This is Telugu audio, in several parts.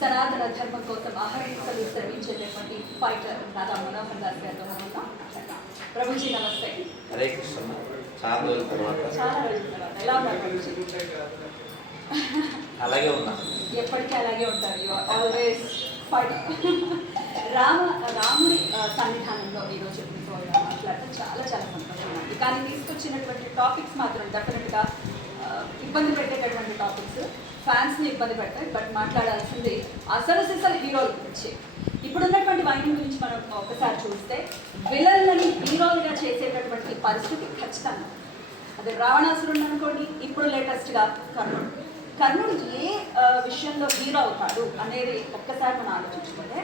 సనాతన ధర్మం కోసం అహర్నిశలు శ్రమించేటటువంటి ఫైటర్ దాదా మనోహర్ దాస్ గారితో మనం ప్రభుజీ నమస్తే. హరే కృష్ణ. చాలా రోజుల తర్వాత ఎలా ఉన్నారు ప్రభుజీ? అలాగే ఉన్నా. ఎప్పటికీ అలాగే ఉంటారు. You are always fighter. రాముడి సన్నిధానంలో ఈరోజు మీతో మాట్లాడటం చాలా చాలా సంతోషంగా ఉంది. కానీ తీసుకొచ్చినటువంటి టాపిక్స్ మాత్రం డెఫినెట్గా ఇబ్బంది పెట్టేటటువంటి టాపిక్స్, ఫ్యాన్స్ని ఇబ్బంది పెడతాయి. బట్ మాట్లాడాల్సింది అసలు హీరోల గురించి. ఇప్పుడున్నటువంటి వైనం గురించి మనం ఒకసారి చూస్తే విలన్లని హీరోలుగా చేసేటటువంటి పరిస్థితి ఖచ్చితంగా. అదే రావణాసురుడు అనుకోండి, ఇప్పుడు లేటెస్ట్గా కర్ణుడు ఏ విషయంలో హీరో అవుతాడు అనేది ఒక్కసారి మనం ఆలోచించుకుంటే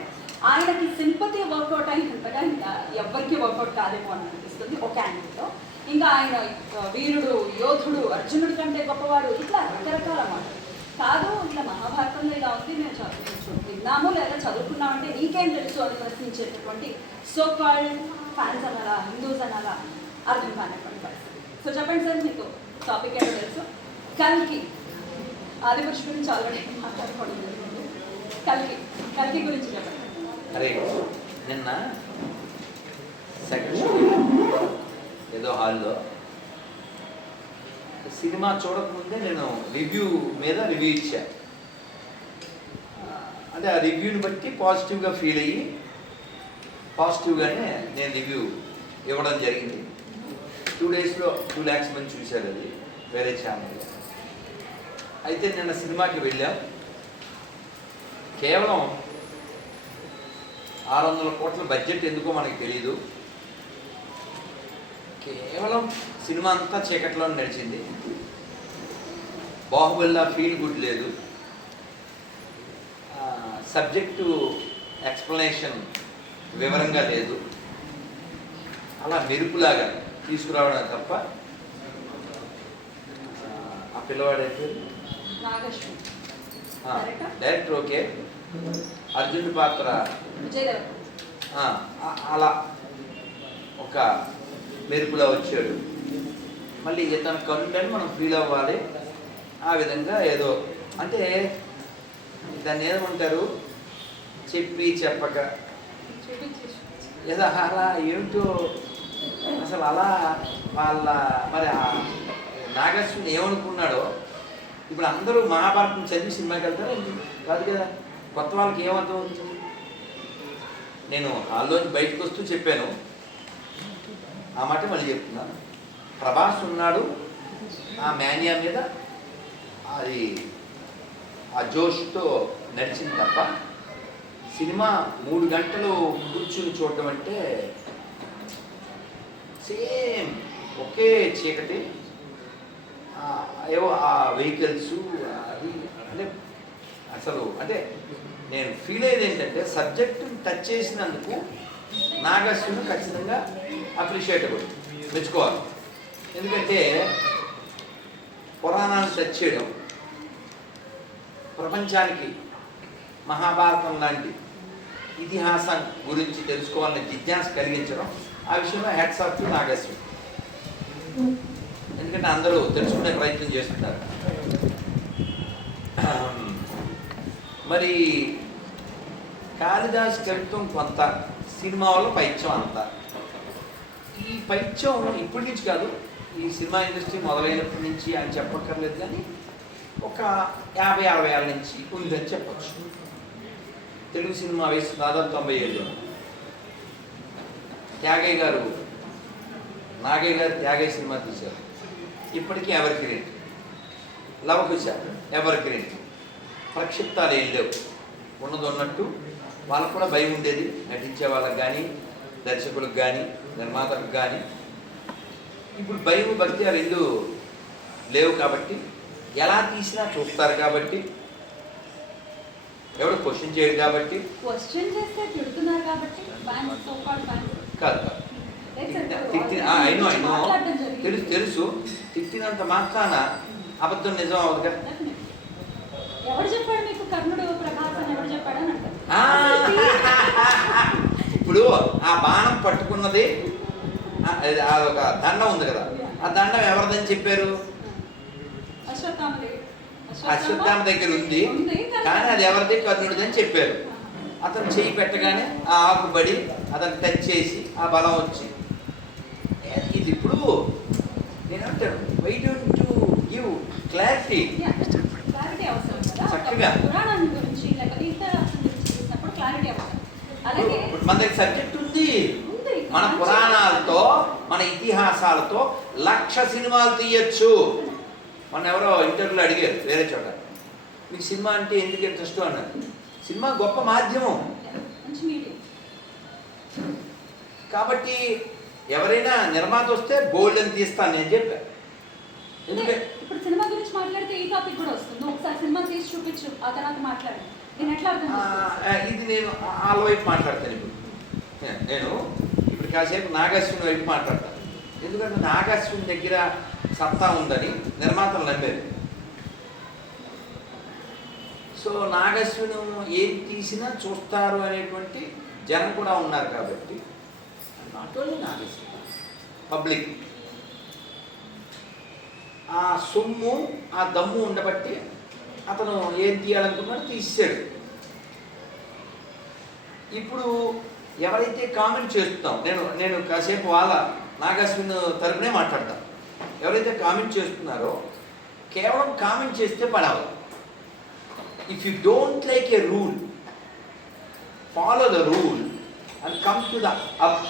ఆయనకి సింపతి వర్కౌట్ అయినంతగా ఇంకా ఎవ్వరికి వర్కౌట్ కాదేమో అని అనిపిస్తుంది ఒక యాంగిల్లో. ఇంకా ఆయన వీరుడు, యోధుడు, అర్జునుడి కంటే గొప్పవాడు, ఇట్లా రకరకాల మాటలు కాదు. ఇట్లా మహాభారతంలో ఇలా ఉంది, మేము విన్నాము లేదా చదువుకున్నామంటే నీకేం తెలుసు అని ప్రశ్నించేటటువంటి సో కాల్డ్ ఫ్యాన్స్ అనాలా, హిందూస్ అనాలా అర్థం కానటువంటి పరిస్థితి. సో చెప్పండి సార్, మీకు టాపిక్ ఏంటో తెలుసు. కల్కి ఆదిపురుషు గురించి ఆల్రెడీ మాట్లాడుకోవడం జరిగింది. కల్కి గురించి చెప్పండి. అరే నిన్న సెకండ్ షోకి ఏదో హాల్లో సినిమా చూడకముందే నేను రివ్యూ ఇచ్చా. అంటే ఆ రివ్యూని బట్టి పాజిటివ్గా ఫీల్ అయ్యి పాజిటివ్గానే నేను రివ్యూ ఇవ్వడం జరిగింది. 2 daysలో 2 lakhs మంది చూశారు అది వేరే ఛానల్లో. అయితే నిన్న సినిమాకి వెళ్ళాం. కేవలం 600 కోట్ల బడ్జెట్ ఎందుకో మనకి తెలీదు. కేవలం సినిమా అంతా చీకట్లో నడిచింది. బాహుబలిలా ఫీల్ గుడ్ లేదు. సబ్జెక్టు ఎక్స్ప్లెనేషన్ వివరంగా లేదు. అలా మెరుపులాగా తీసుకురావడం తప్ప. ఆ పిల్లవాడైతే డైరెక్టర్ ఓకే, అర్జునుడి పాత్ర అలా ఒక మెరుపులా వచ్చాడు. మళ్ళీ తన కరుణని మనం ఫీల్ అవ్వాలి. ఆ విధంగా ఏదో అంటే దాన్ని ఏమంటారు, చెప్పి చెప్పక ఏదో అలా ఏమిటో అసలు అలా వాళ్ళ మరి నాగేశ్వరుని ఏమనుకున్నాడో. ఇప్పుడు అందరూ మహాభారతం చదివి సినిమాకి వెళ్తారు కాదు కదా, కొత్త వాళ్ళకి ఏమర్థం అవుతుంది. నేను హాల్లోంచి బయటకు వస్తూ చెప్పాను ఆ మాట, మళ్ళీ చెప్తున్నాను. ప్రభాస్ ఉన్నాడు ఆ మేనియా మీద, అది ఆ జోష్తో నడిచింది తప్ప సినిమా 3 గంటలు కూర్చుని చూడటం అంటే సేమ్ ఒకే చీకటి, ఏవో ఆ వెహికల్స్ అది. అంటే అసలు అంటే నేను ఫీల్ అయ్యేది ఏంటంటే సబ్జెక్టుని టచ్ చేసినందుకు నాగేశ్వరుని ఖచ్చితంగా అప్రిషియేటబుల్, మెచ్చుకోవాలి. ఎందుకంటే పురాణాన్ని టచ్ చేయడం, ప్రపంచానికి మహాభారతం లాంటి ఇతిహాసం గురించి తెలుసుకోవాలని జిజ్ఞాస కలిగించడం, ఆ విషయంలో హ్యాట్స్ ఆఫ్ టు నాగేశ్వరుడు. ఎందుకంటే అందరూ తెలుసుకునే ప్రయత్నం చేస్తున్నారు. మరి కాళిదాస్ కవిత్వం కొంత, సినిమా వల్ల పైత్యం అంతా. ఈ పైత్యం ఇప్పటి నుంచి కాదు, ఈ సినిమా ఇండస్ట్రీ మొదలైనప్పటి నుంచి అని చెప్పక్కర్లేదు, కానీ ఒక 50-60 ఏళ్ళ నుంచి ఉందని చెప్పచ్చు. తెలుగు సినిమా వయసు దాదాపు 90 ఏళ్ళు. త్యాగయ్య గారు, నాగయ్య గారు త్యాగయ్య సినిమా తీశారు. ఇప్పటికీ evergreen. Lavakusa evergreen. ప్రక్షిప్తాలు ఏం లేవు, ఉన్నది ఉన్నట్టు. వాళ్ళకు కూడా భయం ఉండేది, నటించే వాళ్ళకి కానీ, దర్శకులకు కానీ, నిర్మాతలకు కానీ. ఇప్పుడు భయం, భక్తి ఆ రెండు లేవు కాబట్టి ఎలా తీసినా చూస్తారు కాబట్టి, ఎవరు క్వశ్చన్ చేయరు కాబట్టి. క్వశ్చన్ చేస్తే తిడుతున్నారు కాబట్టి కాదు తెలుసు తిట్టినంత మాత్రాన అబద్ధం నిజం అవ్వదు కదా. ఎవరు చెప్పాడు మీకు కర్ణుడు ప్రభాస్ అని ఎవరు చెప్పాడు అని అంటారు. ఇప్పుడు ఆ బాణం పట్టుకున్నది అదొక దండం ఉంది కదా, ఆ దండం ఎవరిదని చెప్పారు? అశ్వత్థామ దగ్గర ఉంది, కానీ అది ఎవరిది కర్ణుడిది అని చెప్పారు. అతను చేయి పెట్టగానే ఆ ఆకు పడి అతను టచ్ చేసి ఆ బలం వచ్చి ఇది ఇప్పుడు నేనంటాను why don't to give clarity clarity అవసరం కదా. చక్కగా. పురాణం గురించి లేకపోతే ఇతిహాసం గురించి చూసినప్పుడు క్లారిటీ అవసరం. అలాగే మన దగ్గర సబ్జెక్ట్ ఉంది. ఉంది. మన పురాణాలతో మన ఇతిహాసాలతో 1,00,000 సినిమాలు తీయచ్చు. మన ఎవరో ఇంటర్వ్యూలో అడిగారు వేరే చోట, మీకు సినిమా అంటే ఎందుకు ఇంట్రెస్ట్ అన్నారు. సినిమా గొప్ప మాధ్యమం మంచి మీడియం. కాబట్టి ఎవరైనా నిర్మాత వస్తే బోల్డ్ అని తీస్తాను నేను చెప్పా. ఎందుకంటే ఇప్పుడు సినిమా గురించి మాట్లాడితే ఈ టాపిక్ కూడా వస్తుంది. నువ్వు ఒకసారి సినిమా తీసి చూపించు, ఆ తర్వాత మాట్లాడు. నేను ఎట్లా అర్థం చేసుకోవచ్చు? ఇది నేను వాళ్ళ వైపు మాట్లాడతాను. ఇప్పుడు నేను ఇప్పుడు కాసేపు నాగార్జున వైపు మాట్లాడతాను. ఎందుకంటే నాగార్జున దగ్గర సత్తా ఉందని నిర్మాతలు నమ్మారు. సో నాగార్జున ఏం తీసినా చూస్తారు అనేటువంటి జనం కూడా ఉన్నారు. కాబట్టి నాట్ ఓన్లీ నాగార్జున, పబ్లిక్ ఆ సొమ్ము ఆ దమ్ము ఉండబట్టి అతను ఏం తీయాలనుకున్నాడో తీసాడు. ఇప్పుడు ఎవరైతే కామెంట్ చేస్తున్నాం, నేను కాసేపు వాళ్ళ నాగార్జున తరపునే మాట్లాడతాను. ఎవరైతే కామెంట్ చేస్తున్నారో కేవలం కామెంట్ చేస్తే పడవాలి. If you don't like a rule, follow the rule and come to the up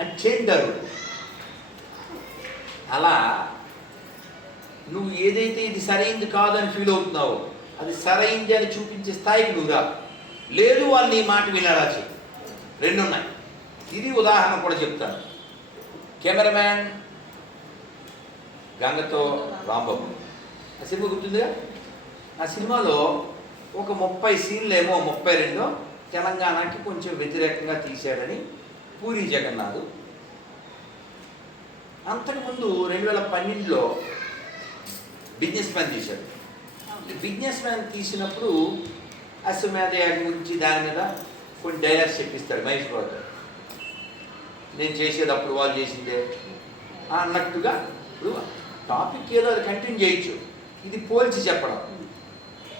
and change the rule. అలా నువ్వు ఏదైతే ఇది సరైంది కాదని ఫీల్ అవుతున్నావో అది సరైంది అని చూపించే స్థాయికి నువ్వు రా. లేదు వాళ్ళు నీ మాట వినడా చెయ్యి. రెండు ఉన్నాయి. ఇది ఉదాహరణ కూడా చెప్తాను. కెమెరామ్యాన్ గంగతో రాంబాబు ఆ సినిమా గుర్తుందిగా. ఆ సినిమాలో ఒక 30 సీన్లు ఏమో 32 తెలంగాణకి కొంచెం వ్యతిరేకంగా తీశాడని పూరి జగన్నాథ్. అంతకుముందు 2012లో బిజినెస్ మ్యాన్ తీశాడు. బిజినెస్ మ్యాన్ తీసినప్పుడు అశ్వమేధ యాగం గురించి దాని మీద కొన్ని డైలాగ్స్ చెప్పిస్తాడు మహేష్ బాబు గారు. నేను చేసేది అప్పుడు వాళ్ళు చేసిందే అన్నట్టుగా. ఇప్పుడు టాపిక్ ఏదో అది కంటిన్యూ చేయొచ్చు, ఇది పోల్చి చెప్పడం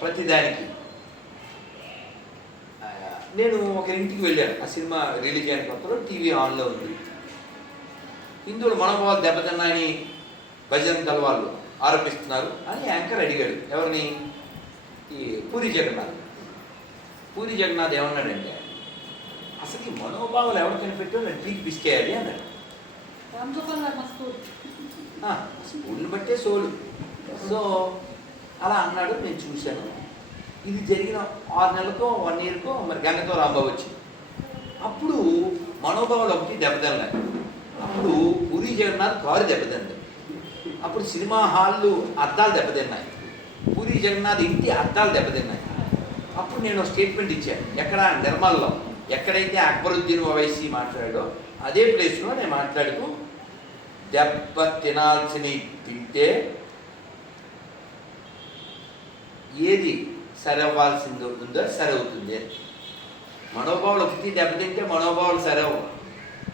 ప్రతిదానికి. నేను ఒకరింటికి వెళ్ళాను. ఆ సినిమా రిలీజ్ అయిన కొత్తలో టీవీ ఆన్లో ఉంది. హిందువులు మనోభావాలు దెబ్బతిన్నాయని భజన దళ వాళ్ళు ఆరోపిస్తున్నారు అని యాంకర్ అడిగాడు ఎవరిని, ఈ పూరి జగన్నాథ్. పూరి జగన్నాథ్ ఏమన్నాడంటే, అసలు ఈ మనోభావాలు ఎవరు కనిపెట్టారో నేను పీకి పిసికేయాలి అన్నాడు. రామ్గోపాల్ వర్మ స్కూల్ని బట్టే సోలు. సో అలా అన్నాడు. నేను చూశాను. ఇది జరిగిన 6 నెలలకో 1 ఇయర్కో మరి గంగతో రాంబాబు వచ్చింది. అప్పుడు మనోభావాలు ఒకటి దెబ్బతిన్నాయి. అప్పుడు పూరి జగన్నాథ్ కారు దెబ్బతింది. అప్పుడు సినిమా హాళ్ళు అద్దాలు దెబ్బతిన్నాయి. పూరి జగన్నాథ్ ఇంటి అద్దాలు దెబ్బతిన్నాయి. అప్పుడు నేను స్టేట్మెంట్ ఇచ్చాను. ఎక్కడ నిర్మల్లో ఎక్కడైతే అక్బరుద్దీన్ ఓవైసీ మాట్లాడాడో అదే ప్లేస్లో నేను మాట్లాడుతూ దెబ్బ తినాల్సినవి తింటే ఏది సరి అవ్వాల్సిందో ఉందో సరి అవుతుంది. మనోభావాలు ఒకటి దెబ్బతింటే మనోభావాలు సరి అవ్వవు.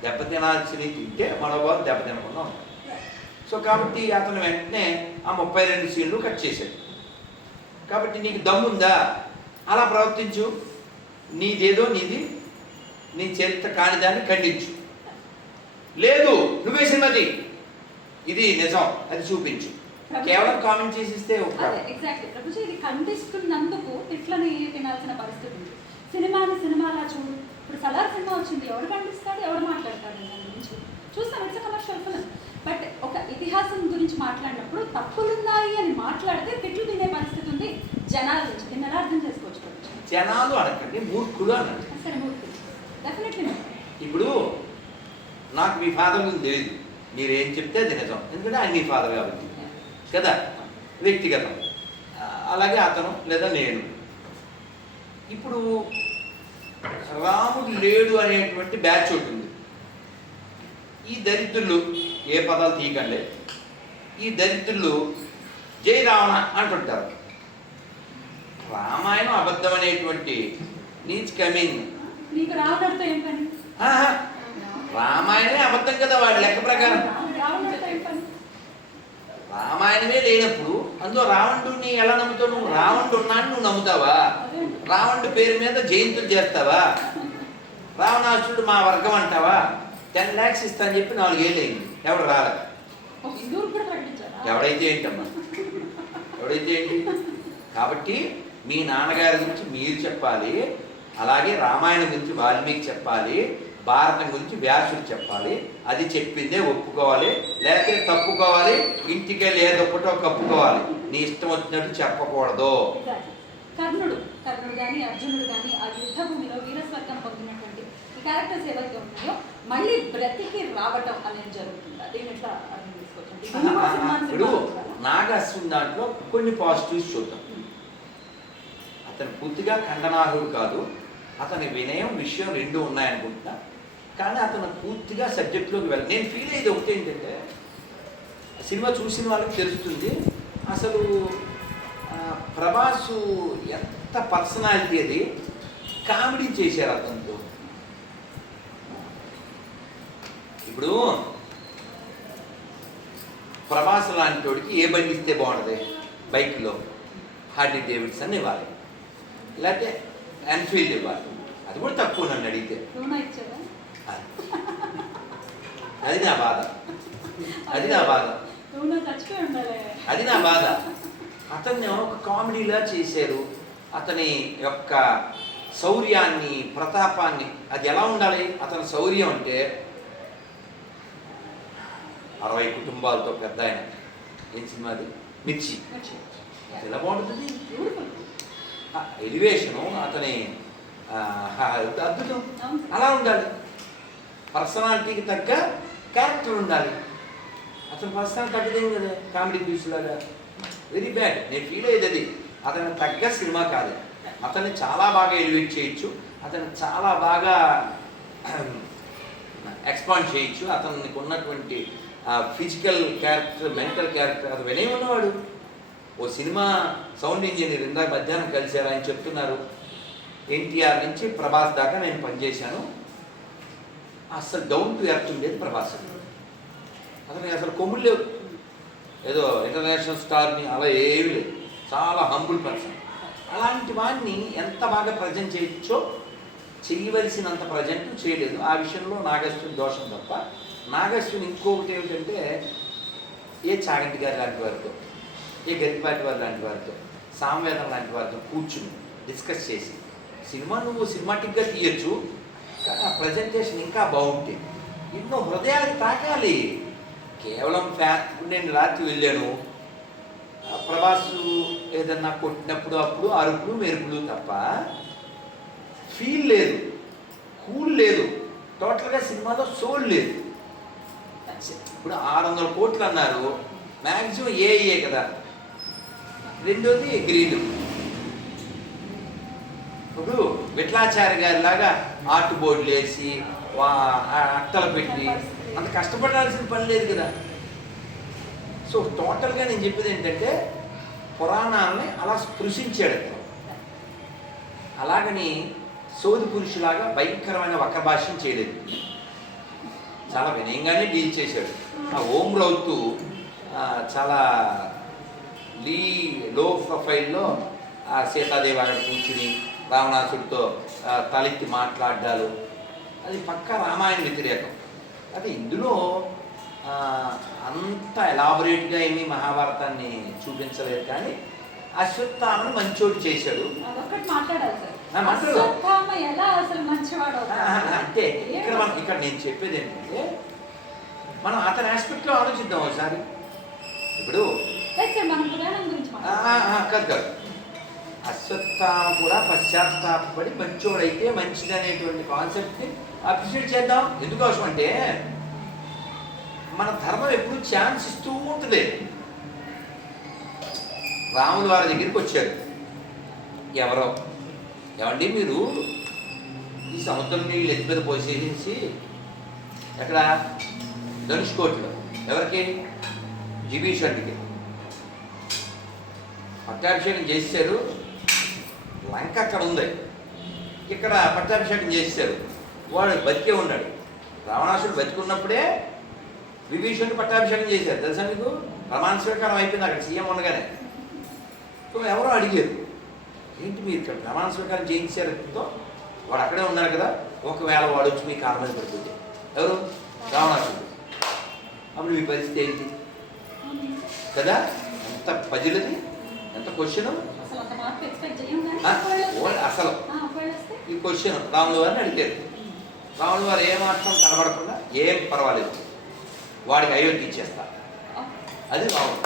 దెబ్బతినాల్సినవి తింటే మనోభావాలు దెబ్బతినకుండా ఉంటాయి. సో కాబట్టి అతను వెంటనే ఆ 32 సీన్లు కట్ చేశాడు. కాబట్టి నీకు దమ్ముందా అలా ప్రవర్తించు, నీదేదో నీది, నీ చరిత్ర కాని దాన్ని ఖండించు. లేదు నువ్వే సినిమాది, ఇది నిజం అది చూపించు. కేవలం కామెంట్ చేసిస్తే ఎగ్జాక్ట్లీ ప్రభుజీ, ఇది ఖండిస్తున్నందుకు ఇట్లనే తినాల్సిన పరిస్థితి ఉంది. సినిమాలా చూడు. ఇప్పుడు సలార్ సినిమా వచ్చింది, ఎవరు ఖండిస్తాడు, ఎవరు మాట్లాడతాడు దాని గురించి చూస్తాం. It's commercial film. బట్ ఒక ఇతిహాసం గురించి మాట్లాడినప్పుడు తప్పులున్నాయి అని మాట్లాడితే తిట్లు తినే పరిస్థితి ఉంది జనాల నుంచి. దీన్ని ఎలా అర్థం చేసుకోవచ్చు ప్రభుజీ? జనాలు అడగండి, మూర్ఖులు అన్నాడు. సరే మూర్ఖులు డెఫినెట్లీ. ఇప్పుడు నాకు మీ ఫాదర్ గురించి తెలియదు, మీరేం చెప్తే అది నిజం, ఎందుకంటే ఆయన మీ ఫాదర్ కాబట్టి కదా, వ్యక్తిగతం. అలాగే అతను లేదా నేను. ఇప్పుడు రాముడు లేడు అనేటువంటి బ్యాచ్ ఉంటుంది. ఈ దరిద్రులు ఏ పదాలు తీయకండి, ఈ దరిద్రులు జై రావణ అంటుంటారు. రామాయణం అబద్ధం అనేటువంటి నీచ్ కమింగ్. నీకు రావణుడితో ఏం పని? రామాయణమే అబద్ధం కదా వాడి లెక్క ప్రకారం. రావణుడితో ఏం పని? రామాయణమే లేనప్పుడు అందులో రావణుడిని ఎలా నమ్ముతావు నువ్వు? రావణుడు ఉన్నాడు నువ్వు నమ్ముతావా? అదే అండి. రావణుడి పేరు మీద జయంతులు చేస్తావా? రావణాసురుడు మా వర్గం అంటావా? 10 lakhs ఇస్తా అని చెప్పి 4 ఏళ్ళు అయింది, ఎవడు రాలేదు. ఓ, హిందువులు కూడా ప్రకటించారా? ఎవడైతే ఏంటమ్మా, ఎవడైతే ఏంటి? కాబట్టి మీ నాన్నగారి గురించి మీరు చెప్పాలి, అలాగే రామాయణం గురించి వాల్మీకి చెప్పాలి, భారతం గురించి వ్యాసుడు చెప్పాలి. అది చెప్పిందే ఒప్పుకోవాలి, లేకపోతే తప్పుకోవాలి. ఇంటికి వెళ్ళి ఏదో ఒకటో కప్పుకోవాలి. నీ ఇష్టం వచ్చినట్టు చెప్పకూడదు. Exactly. కర్ణుడు కానీ అర్జునుడు కానీ ఆ యుద్ధ భూమిలో వీరస్వర్గం పొందినటువంటి ఈ క్యారెక్టర్స్ ఏవైతే ఉన్నాయో మళ్ళీ బ్రతికి రావటం అనేది జరుగుతుంది. దీని ఎట్లా అర్థం చేసుకోవచ్చు? ఇప్పుడు నాగాశ్విన్ దాంట్లో కొన్ని పాజిటివ్స్ చూద్దాం. అతను పూర్తిగా ఖండనార్హుడు కాదు, అతని వినయం విషయం రెండు ఉన్నాయనుకుంటున్నా. కానీ అతను పూర్తిగా సబ్జెక్ట్లోకి వెళ్ళి నేను ఫీల్ అయ్యేది ఒకటి ఏంటంటే, సినిమా చూసిన వాళ్ళకి తెలుస్తుంది అసలు ప్రభాసు ఎంత పర్సనాలిటీ, అది కామెడీ చేశారు అతనితో. ఇప్పుడు ప్రభాస్ లాంటి వాడికి ఏ బండి ఇస్తే బాగుంటుంది? బైక్లో హార్లీ డేవిడ్సన్ ఇవ్వాలి, లేకపోతే ఎన్ఫీల్డ్ ఇవ్వాలి. అది కూడా తక్కువ నన్ను అడిగితే. అది నా బాధ, అది నా బాధ, అది నా బాధ. అతన్ని ఒక కామెడీలా చేశారు. అతని యొక్క శౌర్యాన్ని, ప్రతాపాన్ని, అది ఎలా ఉండాలి? అతని శౌర్యం అంటే 60 కుటుంబాలతో పెద్ద ఆయన. ఏం సినిమా అది? మిర్చి. ఎలా బాగుంటుంది ఎలివేషను, అతని అద్భుతం. అలా ఉండాలి. పర్సనాలిటీకి తగ్గ క్యారెక్టర్ ఉండాలి. అతని పర్సనాలిటీ తగ్గదేం కదా కామెడీ పీసులాగా. Very bad. నేను ఫీల్ అయ్యేది అది. అతనికి తగ్గ సినిమా కాదు. అతన్ని చాలా బాగా ఎలివేట్ చేయొచ్చు, అతన్ని చాలా బాగా ఎక్స్పాండ్ చేయొచ్చు. అతనికి ఉన్నటువంటి ఫిజికల్ క్యారెక్టర్, మెంటల్ క్యారెక్టర్, అది వినే ఉన్నవాడు. ఓ సినిమా సౌండ్ ఇంజనీర్, ఇందాక మధ్యాహ్నం కలిశారు, ఆయన చెప్తున్నారు ఎన్టీఆర్ నుంచి ప్రభాస్ దాకా నేను పనిచేశాను, అసలు డౌన్ టు ఎర్త్ ఉండేది ప్రభాస్. అతనికి అసలు కొమ్ములు లేవు, ఏదో ఇంటర్నేషనల్ స్టార్ని అలా ఏమీ లేదు, చాలా హంబుల్ పర్సన్. అలాంటి వాడిని ఎంత బాగా ప్రజెంట్ చేయొచ్చో చేయవలసినంత ప్రజెంట్ చేయలేదు. ఆ విషయంలో నాగశ్విన్ దోషం తప్ప. నాగశ్విన్ ఇంకొకటి ఏమిటంటే, ఏ చాగంటి గారి లాంటి వారితో, ఏ గరిపాటి వారి లాంటి వారితో, సామవేదం లాంటి వారితో కూర్చుని డిస్కస్ చేసి సినిమా నువ్వు సినిమాటిక్గా తీయచ్చు, కానీ ఆ ప్రజెంటేషన్ ఇంకా బాగుంటుంది. ఎన్నో హృదయాలకు తాకాలి. కేవలం ఇప్పుడు నేను రాత్రి వెళ్ళాను, ప్రభాస్ ఏదన్నా కొట్టినప్పుడు అప్పుడు అరుపులు మెరుపులు తప్ప ఫీల్ లేదు, కూల్ లేదు, టోటల్గా సినిమాలో సోల్ లేదు. ఇప్పుడు 600 కోట్లు అన్నారు, మ్యాక్సిమం ఏ కదా. రెండోది గ్రీన్. ఇప్పుడు విఠలాచార్య గారి లాగా ఆర్ట్ బోర్డులు వేసి అట్టలు పెట్టి అంత కష్టపడాల్సిన పని లేదు కదా. సో టోటల్గా నేను చెప్పేది ఏంటంటే, పురాణాలని అలా స్పృశించాడు. అలాగని సోది పురుషులాగా భయంకరమైన వక్ర భాష్యం చేయలేదు, చాలా వినయంగానే డీల్ చేశాడు. ఆ ఓం రౌత్ చాలా లో ప్రొఫైల్లో సీతాదేవి అక్కడ కూర్చుని రావణాసుడితో తలెత్తి మాట్లాడాలు, అది పక్కా రామాయణ వ్యతిరేకం. అది ఇందులో అంత ఎలాబొరేట్గా ఏమీ మహాభారతాన్ని చూపించలేదు, కానీ అశ్వత్థామను మంచోడు చేశాడు. అంటే ఇక్కడ నేను చెప్పేది ఏంటంటే, మనం అతని ఆస్పెక్ట్లో ఆలోచిద్దాం ఒకసారి. ఇప్పుడు కాదు, అశ్వత్థామ కూడా పశ్చాత్తాపడి మంచోడైతే మంచిది అనేటువంటి కాన్సెప్ట్ని అప్రిషియేట్ చేద్దాం. ఎందుకు అవసరం అంటే, మన ధర్మం ఎప్పుడు ఛాన్స్ ఇస్తూ ఉంటుంది. రాములు వారి దగ్గరికి వచ్చారు ఎవరో, ఏమండి మీరు ఈ సముద్రం నీళ్ళు ఎత్తి మీద పోసేసి ఎక్కడ ధనుష్కోటిలో ఎవరికి? విభీషణుడికి పట్టాభిషేకం చేశారు. లంక అక్కడ ఉంది, ఇక్కడ పట్టాభిషేకం చేశారు. వాడు బతికే ఉన్నాడు. రావణాసుడు బతికున్నప్పుడే విభీషణుడు పట్టాభిషేకం చేశారు. తెలుసా మీకు? ప్రమాణ స్వీకారం అయిపోయింది అక్కడ సీఎం ఉండగానే. సో ఎవరో అడిగారు, ఏంటి మీరు ఇక్కడ ప్రమాణ స్వీకారం చేయించారుతో వాడు అక్కడే ఉన్నారు కదా, ఒకవేళ వాడు వచ్చి మీ కాళ్ళ మీద పడిపోతే ఎవరు రావణాసుడు, అప్పుడు మీ పరిస్థితి ఏంటి కదా? ఎంత పజిలది, ఎంత క్వశ్చన్ అసలు అంత మార్పు ఎక్స్పెక్ట్ చేయం కానీ అసలు ఈ క్వశ్చన్ రాములు వారిని అడిగారు. రాములు వారు ఏమాత్రం కనబడకుండా ఏం పర్వాలేదు వాడికి అయోధ్య ఇచ్చేస్తా, అది రాముడు.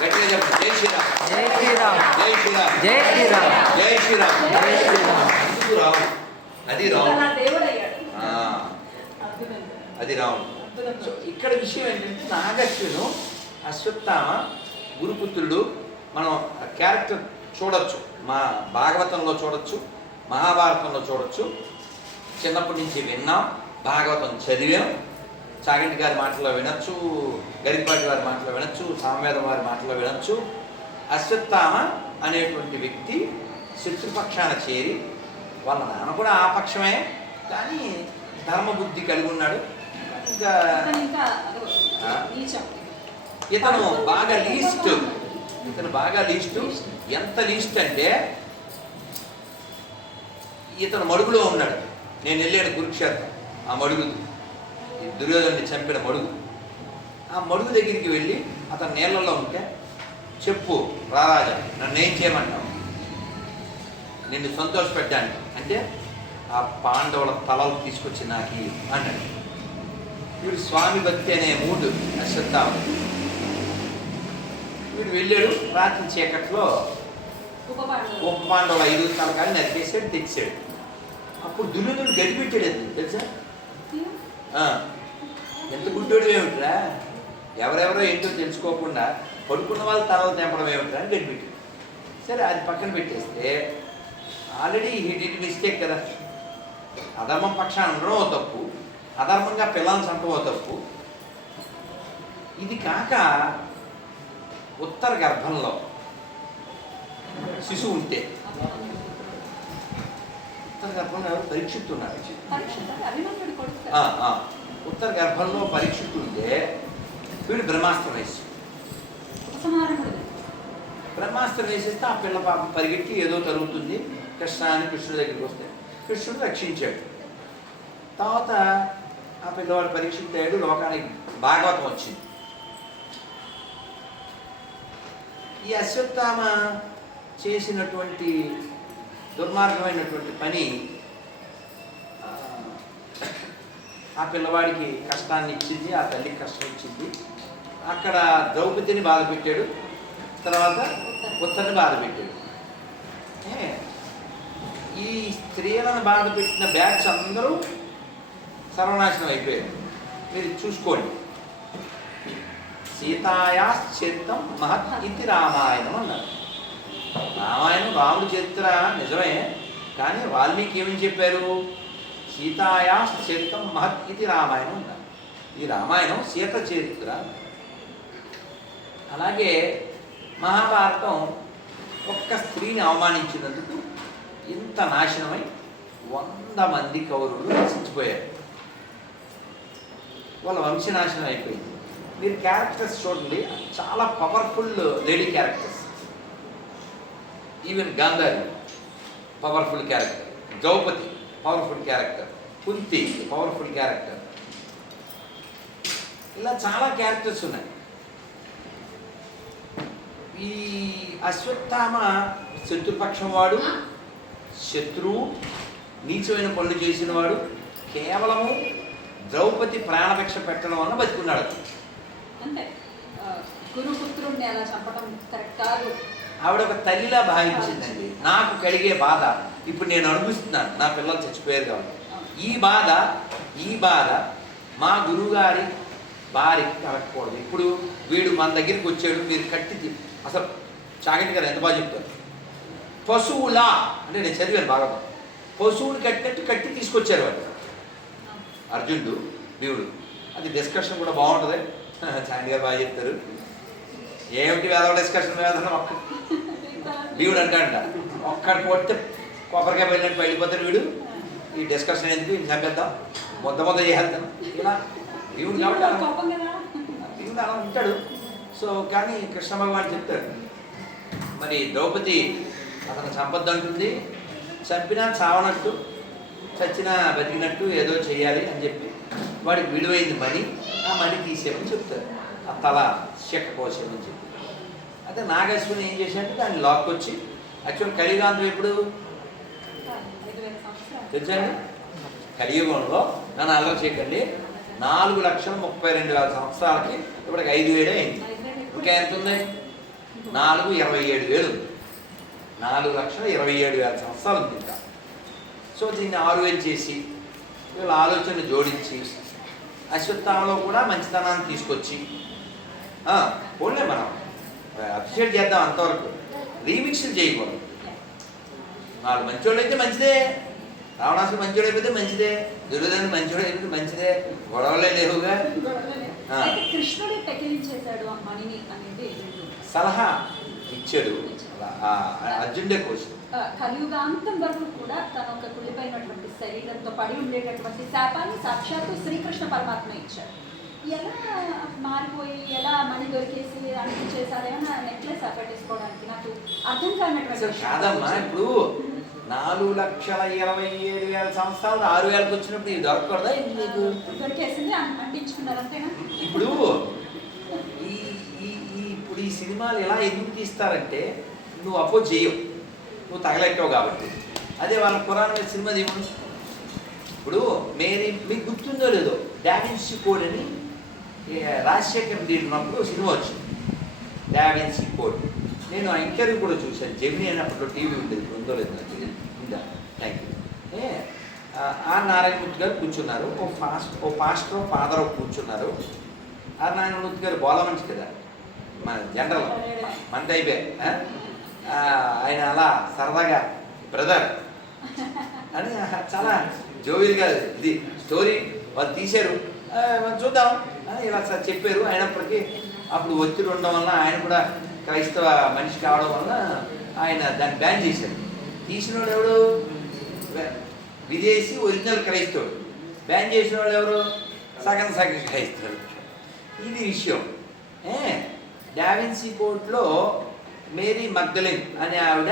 గట్టిగా చెప్పండి, జై శ్రీరామ్, జై శ్రీరామ్, జై శ్రీరామ్, జై శ్రీరామ్, జై శ్రీరామ్, జై శ్రీరామ్. అందుకు రాముడు, అది రాముడు, అలా దేవుడు అయ్యాడు. ఆ, అది రాముడు. సో ఇక్కడ విషయం ఏంటంటే నాగశ్వను అశ్వత్థామ గురుపుత్రుడు. మనం క్యారెక్టర్ చూడొచ్చు, మా భాగవతంలో చూడొచ్చు, మహాభారతంలో చూడొచ్చు. చిన్నప్పటి నుంచి విన్నాం, భాగవతం చదివాం, చాగంటి గారి మాటలో వినొచ్చు, గరికపాటి వారి మాటలో వినొచ్చు, సామవేదం వారి మాటలో వినొచ్చు. అశ్వత్థామ అనేటువంటి వ్యక్తి శత్రుపక్షాన చేరి, వాళ్ళ నాన్న కూడా ఆ పక్షమే, కానీ ధర్మబుద్ధి కలిగి ఉన్నాడు. ఇంకా ఇంకా నీచం. ఇతను బాగా లీస్ట్. ఎంత లీస్ట్ అంటే ఇతను మడుగులో ఉన్నాడు. నేను వెళ్ళాను కురుక్షేత్రం, ఆ మడుగు, ఈ దుర్యోధనుని చంపిన మడుగు. ఆ మడుగు దగ్గరికి వెళ్ళి అతను నీళ్ళల్లో ఉంటే, చెప్పు రారాజా, నన్ను ఏం చేయమంటావు, నిన్ను సంతోషపెట్టాను అంటే ఆ పాండవుల తలలు తీసుకొచ్చి నాకు అన్నాడు. వీడు స్వామి భక్తి అనే మూడు అశ్వత్థామ. వీడు వెళ్ళాడు, రాత్రి చీకట్లో ఉప పాండవుల 5 తలకాయలు నరికేసాడు, తెచ్చాడు. అప్పుడు దుర్యోధనుడు గడిపెట్టాడు, తెలుసా? ఎంత గుడ్డోడు ఏమిట్రా, ఎవరెవరో ఏంటో తెలుసుకోకుండా పడుకున్న వాళ్ళ తలలు తెంపడం ఏమిట్రా అని గడిపెట్టాడు. సరే, అది పక్కన పెట్టేస్తే ఆల్రెడీ హీ డిడ్ మిస్టేక్ కదా. అధర్మం పక్షాన ఉండడం ఓ తప్పు, అధర్మంగా పిల్లల్ని చంపవో తప్పు. ఇది కాక ఉత్తర గర్భంలో శిశువు ఉంటే, ఉత్తర గర్భంలో ఎవరు పరీక్షిస్తున్నాడు, ఉత్తర గర్భంలో పరీక్షిస్తుంటే వీడు బ్రహ్మాస్త్రం వేసి బ్రహ్మాస్త్రం వేసేస్తే ఆ పిల్ల పాపం పరిగెట్టి ఏదో జరుగుతుంది, కృష్ణ అని కృష్ణుడి దగ్గరికి వస్తే కృష్ణుడు రక్షించాడు. తర్వాత ఆ పిల్లవాడు పరీక్షించాడు, లోకానికి భాగవతం వచ్చింది. ఈ అశ్వత్థామ చేసినటువంటి దుర్మార్గమైనటువంటి పని ఆ పిల్లవాడికి కష్టాన్ని ఇచ్చింది, ఆ తల్లికి కష్టం ఇచ్చింది. అక్కడ ద్రౌపదిని బాధ పెట్టాడు, తర్వాత ఉత్తర్ని బాధ పెట్టాడు. ఈ స్త్రీలను బాధ పెట్టిన బ్యాచ్ అందరూ సర్వనాశనం అయిపోయారు. మీరు చూసుకోండి, సీతాయాశ్చరితం మహత్ ఇది రామాయణం అన్నారు. రామాయణం రాముడి చరిత్ర నిజమే, కానీ వాల్మీకి ఏమని చెప్పారు, సీతాయాశ్చరితం మహత్ ఇది రామాయణం అన్నారు. ఈ రామాయణం సీత చరిత్ర. అలాగే మహాభారతం ఒక్క స్త్రీని అవమానించినందుకు ఇంత నాశనమై 100 మంది కౌరవులు నశించిపోయారు, వాళ్ళ వంశనాశనం అయిపోయింది. మీరు క్యారెక్టర్స్ చూడండి, చాలా powerful lady characters. Even Gandhari powerful character, Draupadi powerful character, Kunti powerful character, ఇలా చాలా క్యారెక్టర్స్ ఉన్నాయి. ఈ అశ్వత్థామ శత్రుపక్షం వాడు, శత్రువు, నీచమైన పనులు చేసిన వాడు. కేవలము ద్రౌపది ప్రాణభిక్ష పెట్టడం వల్ల బతికున్నాడు. అంటే గురుపుత్రుడిని అలా చంపడం కరెక్ట్ కాదు. ఆవిడ ఒక తల్లిలా భావించిందండి. నాకు కలిగే బాధ ఇప్పుడు నేను అనుభవిస్తున్నాను, నా పిల్లలు చచ్చిపోయారు కాబట్టి. ఈ బాధ మా గురువుగారి భార్యకి కలగకూడదు. ఇప్పుడు వీడు మన దగ్గరికి వచ్చాడు, మీరు కట్టి, అసలు చాగంటి గారు ఎంత బాగా చెప్తారు, పశువులా అంటే నేను చదివాను బాగా, పశువుని కట్టి తీసుకొచ్చారు వాళ్ళు, అర్జునుడు భీముడు. అది డిస్కషన్ కూడా బాగుంటుంది, చాగంటి గారు బాగా చెప్తారు. ఏమిటి వేద డిస్కషన్, వేదన ఒక్క భీముడు అంటాడంట, ఒక్కడి కొడితే కొబ్బరికాయ వెళ్ళినట్టు వెళ్ళిపోతాడు వీడు. ఈ డిస్కషన్ ఎందుకు, చంపేద్దాం, ముద్ద చేసేద్దాం, ఇలా భీముడు కాబట్టి భీముడు అలా ఉంటాడు. సో కానీ కృష్ణ భగవాన్ చెప్తాడు, మరి ద్రౌపది అతను చంపొద్దంటుంది, చంపినా చావనట్టు చచ్చినా బతికినట్టు ఏదో చేయాలి అని చెప్పి వాడికి విలువైంది మణి, ఆ మణి తీసేమని చెప్తారు, ఆ తల చెక్క కోసేమని చెప్పి. అయితే నాగేశ్వరుని ఏం చేశాడంటే దాన్ని లాక్కొచ్చి, యాక్చువల్ కలియుగాంతం ఎప్పుడు 5,000 సంవత్సరాలు. తెలుసండి, కలియుగంలో నన్ను అల్లరి చేయకండి, 4,32,000 సంవత్సరాలకి ఇప్పటికి 5,000 అయింది. ఇంకా ఎంత ఉంది? 4,27,000 ఉంది. 4,27,000 సంవత్సరాలు ఉంది ఇంకా. సో దీన్ని 6,000 చేసి వీళ్ళ ఆలోచనలు జోడించి అశ్వత్థామలో కూడా మంచితనాన్ని తీసుకొచ్చి పోలే మనం అప్రిషియేట్ చేద్దాం, అంతవరకు రీమిక్స్లు చేయకూడదు. వాళ్ళు మంచోళ్ళు అయితే మంచిదే, రావణాసుడు మంచోడు అయిపోతే మంచిదే, దుర్యోధనుడు మంచోడు అయిపోతే మంచిదే, గొడవలే లేవుగా. అయితే కృష్ణుడే పెకిలించేశాడు ఆ మణిని అనేది సలహా ఇచ్చాడు అర్జునుడే కోసం. కలియుగాంతం వరకు కూడా తన ఒక కుళ్ళిపోయినటువంటి శరీరంతో పడి ఉండేటటువంటి శాపాన్ని సాక్షాత్తు శ్రీకృష్ణ పరమాత్మ ఇచ్చాడు. ఎలా మారిపోయి ఎలా మణి దొరికేసి అన్ని చేశారు, ఏమన్నా నెక్లెస్ పెట్టేసుకోవడానికి నాకు అర్థం కానటువంటి కాదమ్మా. ఇప్పుడు 4,27,000 సంవత్సరాలు 6,000కి వచ్చినప్పుడు ఇది దొరకకూడదా? నీకు దొరికేసింది అంటించుకున్నారు అంతేనా? ఇప్పుడు ఇప్పుడు ఈ సినిమాలు ఎలా ఎందుకు తీస్తారంటే నువ్వు అపోజ్ చేయవు, నువ్వు తగలెట్టావు కాబట్టి. అదే వాళ్ళ పురాణ మీద సినిమా తీయమని. ఇప్పుడు మీకు గుర్తుందో లేదో, డావిన్సీ కోడ్ అని రాజశేఖర్ ఉన్నప్పుడు సినిమా వచ్చింది, డావిన్సీ కోడ్. నేను ఆ ఇంటర్వ్యూ కూడా చూశాను, జెమిని అయినప్పుడు టీవీ ఉండేది, ఉందో లేదు నాకు ఉందా. Thank you. ఆర్ నారాయణమూర్తి గారు కూర్చున్నారు, ఓ పాస్టర్ ఫాదర్ కూర్చున్నారు. ఆర్ నారాయణమూర్తి గారు బోల మనిషి కదా, మన జనరల్ మన టైపే. ఆయన అలా సరదాగా బ్రదర్ అని చాలా జోవిల్గా ఇది స్టోరీ వాళ్ళు తీశారు, చూద్దాం ఇలా చెప్పారు. అయినప్పటికీ అప్పుడు ఒత్తిడి ఉండడం వల్ల, ఆయన కూడా క్రైస్తవ మనిషి కావడం వల్ల ఆయన దాన్ని బ్యాన్ చేశారు. తీసిన వాడు ఎవడు? విదేశీ ఒరిజినల్ క్రైస్తవుడు. బ్యాన్ చేసిన వాడు ఎవరు? సగం క్రైస్తవుడు. ఇది విషయం. డావిన్సీ కోర్టులో మేరీ మగ్దలిన్ అనే ఆవిడ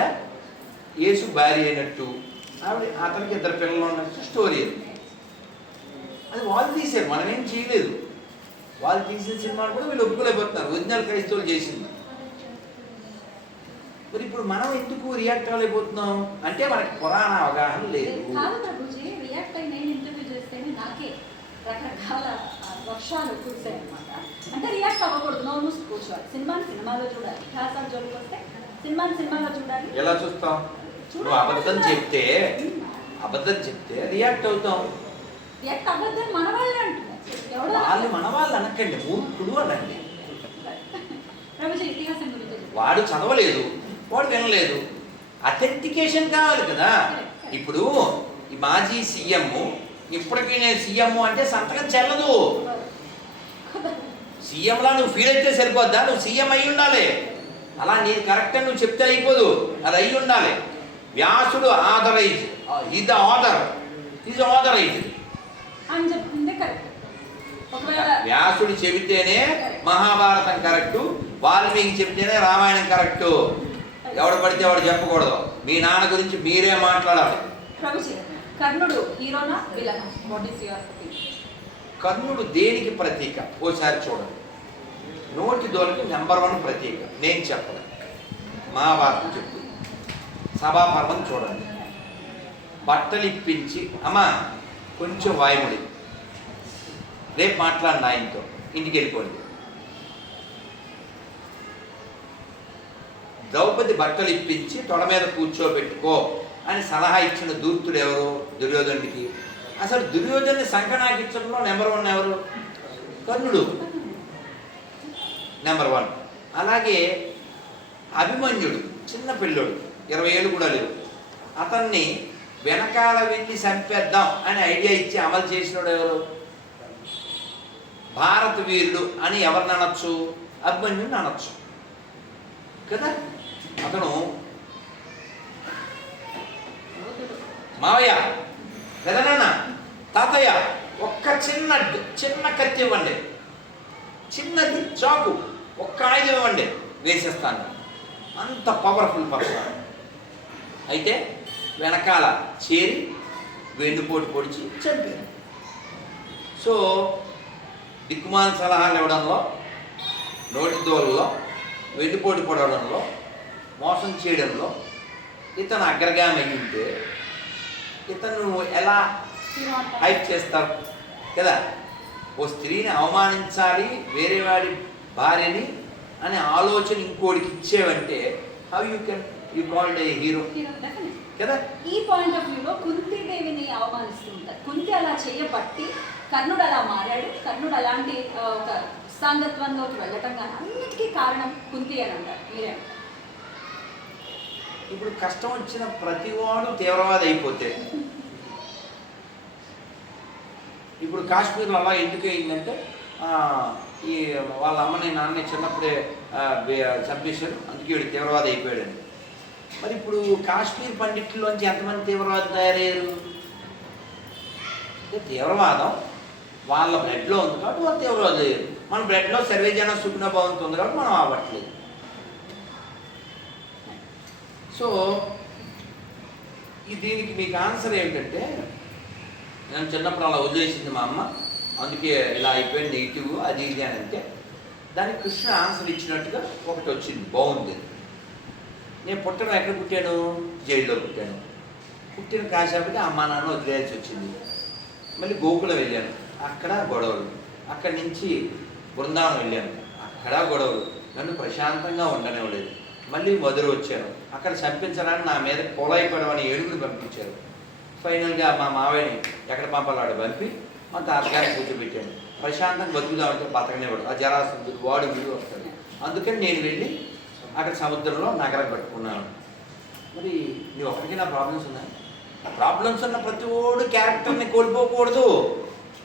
యేసు భార్య అయినట్టు, ఆవిడ అతనికి 2 పిల్లలు ఉన్నట్టు స్టోరీ. అది వాళ్ళు తీశారు, మనం ఏం చేయలేదు. వాళ్ళు తీసిన సినిమాలు కూడా వీళ్ళు ఒప్పుకోలేకపోతున్నారు, ఒరిజినల్ క్రైస్తవులు చేసింది. మరి ఇప్పుడు మనం ఎందుకు రియాక్ట్ అవ్వలేకపోతున్నాం అంటే మనకి పురాణ అవగాహన లేదు. కాదు ప్రభుజీ, రియాక్ట్ అయి నేను ఇంటర్వ్యూ చేస్తేనే నాకే రకరకాల వర్షాలు కురిసాయి అనమాట. అంటే రియాక్ట్ అవ్వకూడదు, నోరు మూసి కూర్చోవాలి. సినిమాలో చూడాలి, ఇతిహాసాలు జోలికి వస్తే సినిమాలో చూడాలి. ఎలా చూస్తాం? నువ్వు అబద్ధం చెప్తే రియాక్ట్ అవుతాం. రియాక్ట్ అవ్వద్దని మన వాళ్ళే అంటున్నారు. వాళ్ళు మన వాళ్ళు అనకండి, మూర్ఖుడు అనండి. ప్రభుజీ ఇతిహాసం గురించి వాడు చదవలేదు, వాడు వినలేదు, అథెంటికేషన్ కావాలి కదా. ఇప్పుడు ఈ మాజీ సీఎం ఇప్పటికీ నేను సీఎం అంటే సంతకం చెల్లదు. సీఎంలా నువ్వు ఫీల్ అయితే సరిపోద్దా? నువ్వు సీఎం అయి ఉండాలి. అలా నేను కరెక్ట్ అని నువ్వు చెప్తే అయిపోదు, అది అయి ఉండాలి. వ్యాసుడు ఆథరైజ్, ఇది ఆథర్, ఇది ఆథరైజ్ అని చెప్తుందే కరెక్ట్. వ్యాసుడు చెబితేనే మహాభారతం కరెక్టు, వాల్మీకి చెబితేనే రామాయణం కరెక్టు. ఎవడు పడితే ఎవడు చెప్పకూడదు. మీ నాన్న గురించి మీరే మాట్లాడాలి. ప్రభుజీ, కర్ణుడు హీరోనా విలనా? What is your opinion? కర్ణుడు దేనికి ప్రతీక? ఓసారి చూడండి. నోటి దోలకి నెంబర్ 1 ప్రతీక. నేను చెప్పను, మహాభారతం చెప్తుంది. సభాపర్వం చూడండి. బట్టలు ఇప్పించి, అమ్మా కొంచెం వాయుముడి, రేపు మాట్లాడిన ఆయనతో, ఇంటికి వెళ్ళిపోండి. ద్రౌపది బట్టలు ఇప్పించి తొడ మీద కూర్చోబెట్టుకో అని సలహా ఇచ్చిన దూర్తుడు ఎవరు? దుర్యోధనుడికి. అసలు దుర్యోధన్ని సంకనాకించడంలో నెంబర్ 1 ఎవరు? కర్ణుడు నెంబర్ 1. అలాగే అభిమన్యుడు చిన్న పిల్లోడు, 20 ఏళ్ళు కూడా లేవు. అతన్ని వెనకాల వెళ్ళి చంపేద్దాం అని ఐడియా ఇచ్చి అమలు చేసినాడు ఎవరు? భారత వీరుడు అని ఎవరిని అనొచ్చు? అభిమన్యుడిని అనొచ్చు కదా. అతను మావయ్య, పెదనాన్న, తాతయ్య ఒక్క చిన్న కత్తి ఇవ్వండి, చిన్నది చాకు, ఒక్క ఆయుధం ఇవ్వండి, వేసేస్తాను. అంత పవర్ఫుల్ పర్సన్. అయితే వెనకాల చేరి వెన్నుపోటు పొడిచి చంపారు. సో దిక్కుమాల సలహాలు ఇవ్వడంలో, నోటి దోలలో, వెన్నుపోటు పొడవడంలో, మోసం చేయడంలో ఇతను అగ్రగామి అయ్యింటే ఇతను ఎలా హైప్ చేస్తావు కదా? ఓ స్త్రీని అవమానించాలి, వేరే వాడి భార్యని అనే ఆలోచన ఇంకోటికి ఇచ్చేవంటే how you called a hero కదా? ఈ పాయింట్ ఆఫ్ వ్యూలో కుంతీదేవిని అవమానిస్తూ ఉంటారు. కుంతి అలా చేయబట్టి కర్ణుడు అలా మారాడు. కర్ణుడు అలాంటి ఒక సాంగత్వంలోకి వెళ్ళటం కానీ అన్నిటికీ కారణం కుంతి అని అంటారు. మీరే ఇప్పుడు కష్టం వచ్చిన ప్రతివాడు తీవ్రవాది అయిపోతే, ఇప్పుడు కాశ్మీర్లో అలా ఎందుకు అయిందంటే ఈ వాళ్ళ అమ్మని నాన్నని చిన్నప్పుడే చంపేశారు, అందుకే వీడు తీవ్రవాది అయిపోయాడని. మరి ఇప్పుడు కాశ్మీర్ పండిట్లోంచి ఎంతమంది తీవ్రవాది తయారయ్యారు? తీవ్రవాదం వాళ్ళ బ్లడ్లో ఉంది కాబట్టి వాళ్ళు తీవ్రవాది అయ్యారు. మన బ్లడ్లో సర్వేజన సుఖన భవంతి ఉంది కాబట్టి మనం అవ్వట్లేదు. సో దీనికి మీకు ఆన్సర్ ఏమిటంటే, నేను చిన్నప్పుడు అలా వదిలేసింది మా అమ్మ, అందుకే ఇలా అయిపోయింది నెగిటివ్ అది ఇది అని అంటే, దానికి కృష్ణ ఆన్సర్ ఇచ్చినట్టుగా ఒకటి వచ్చింది, బాగుంది. నేను పుట్టడం ఎక్కడ పుట్టాను? జైల్లో పుట్టాను. పుట్టిన కాసేపటికి అమ్మా నాన్న వదిలేయాల్సి వచ్చింది. మళ్ళీ గోకులం వెళ్ళాను, అక్కడ గొడవలు. అక్కడి నుంచి బృందావనం వెళ్ళాను, అక్కడ గొడవలు. నన్ను ప్రశాంతంగా ఉండనివ్వలేదు. మళ్ళీ మధుర వచ్చాను, అక్కడ చంపించడానికి నా మీద పొలైపడమని ఏడుగురు పంపించారు. ఫైనల్గా మా మావయ్యని ఎక్కడ పంపాలాడు పంపి మా తాతగారిని కూర్చోబెట్టాను. ప్రశాంతంగా బతుకుదామంటే బతకనివ్వడు, ఆ జరాసంతుడు వాడు వీడు వస్తాడు. అందుకని నేను వెళ్ళి అక్కడ సముద్రంలో నగరం కట్టుకున్నాను. మరి నీ ఒకరికి నా ప్రాబ్లమ్స్ ఉన్నాయి. ప్రాబ్లమ్స్ ఉన్న ప్రతి ఓడు క్యారెక్టర్ని కోల్పోకూడదు,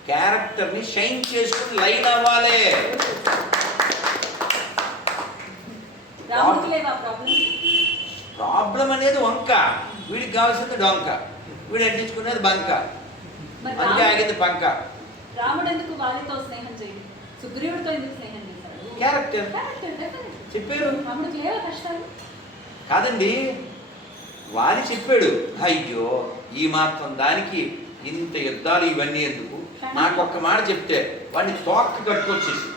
క్యారెక్టర్ని షైన్ చేసుకుని లైన్ అవ్వాలి. ప్రాబ్లం అనేది వంక, వీడికి కావాల్సింది డొంక, వీడు అంటించుకునేది బంక, అందుకే ఆగింది పంక. రాముడు ఎందుకు వాలితో స్నేహం చేయండి, సుగ్రీవుడితో ఎందుకు స్నేహం చేశాడు? క్యారెక్టర్ చెప్పారు. రాముడికి లేవా కష్టాలు? కాదండి, వాలి చెప్పాడు, అయ్యో ఈ మాత్రం దానికి ఇంత యుద్ధాలు ఇవన్నీ ఎందుకు, నాకు ఒక్క మాట చెప్తే వాడిని తోక్క కట్టుకొచ్చేసి,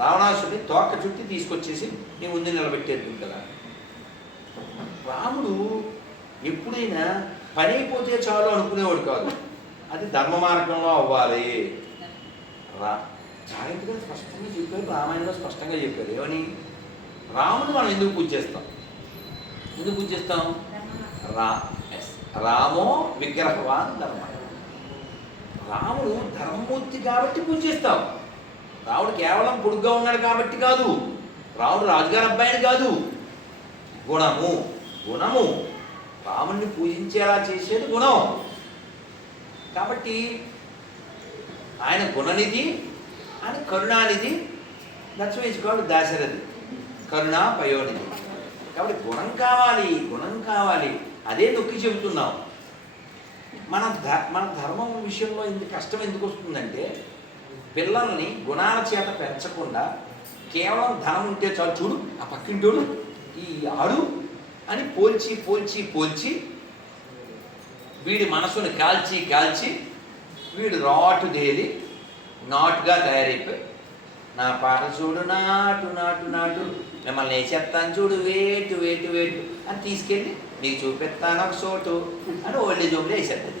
రావణాసుడిని తోక చుట్టి తీసుకొచ్చేసి నీ ముందు నిలబెట్టేది కదా. రాముడు ఎప్పుడైనా పని అయిపోతే చాలు అనుకునేవాడు కాదు, అది ధర్మ మార్గంలో అవ్వాలి. జాగ్రత్తగా స్పష్టంగా చెప్పారు, రామాయణంలో స్పష్టంగా చెప్పారు. ఏమని? రాముడు మనం ఎందుకు పూజ చేస్తాం? ఎందుకు పూజ చేస్తాం? రామో విగ్రహవాన్ ధర్మ. రాముడు ధర్మమూర్తి కాబట్టి పూజ చేస్తాం. రాముడు కేవలం పొడుగ్గా ఉన్నాడు కాబట్టి కాదు, రాముడు రాజుగారి అబ్బాయిని కాదు, గుణము. గుణము రాముడిని పూజించేలా చేసేది గుణం. కాబట్టి ఆయన గుణనిధి, ఆయన కరుణానిధి. That's why it's called Dasharathi, కరుణా పయోనిధి. కాబట్టి గుణం కావాలి, గుణం కావాలి, అదే నొక్కి చెబుతున్నాం. మన ధర్మం విషయంలో ఇంత కష్టం ఎందుకు వస్తుందంటే, పిల్లల్ని గుణాల చేత పెంచకుండా కేవలం ధనం ఉంటే చాలు, చూడు ఆ పక్కింటోడు ఈ ఆడు అని పోల్చి పోల్చి పోల్చి వీడి మనసుని కాల్చి కాల్చి వీడు రాటు దేలి నాటుగా తయారైపోయి, నా పాట చూడు నాటు నాటు నాటు, మిమ్మల్ని వేసేస్తాను చూడు వేటు వేటు వేటు అని తీసుకెళ్ళి నీకు చూపిస్తాను ఒక చోటు అని ఓల్డేజ్ హోమ్లో వేసేస్తుంది.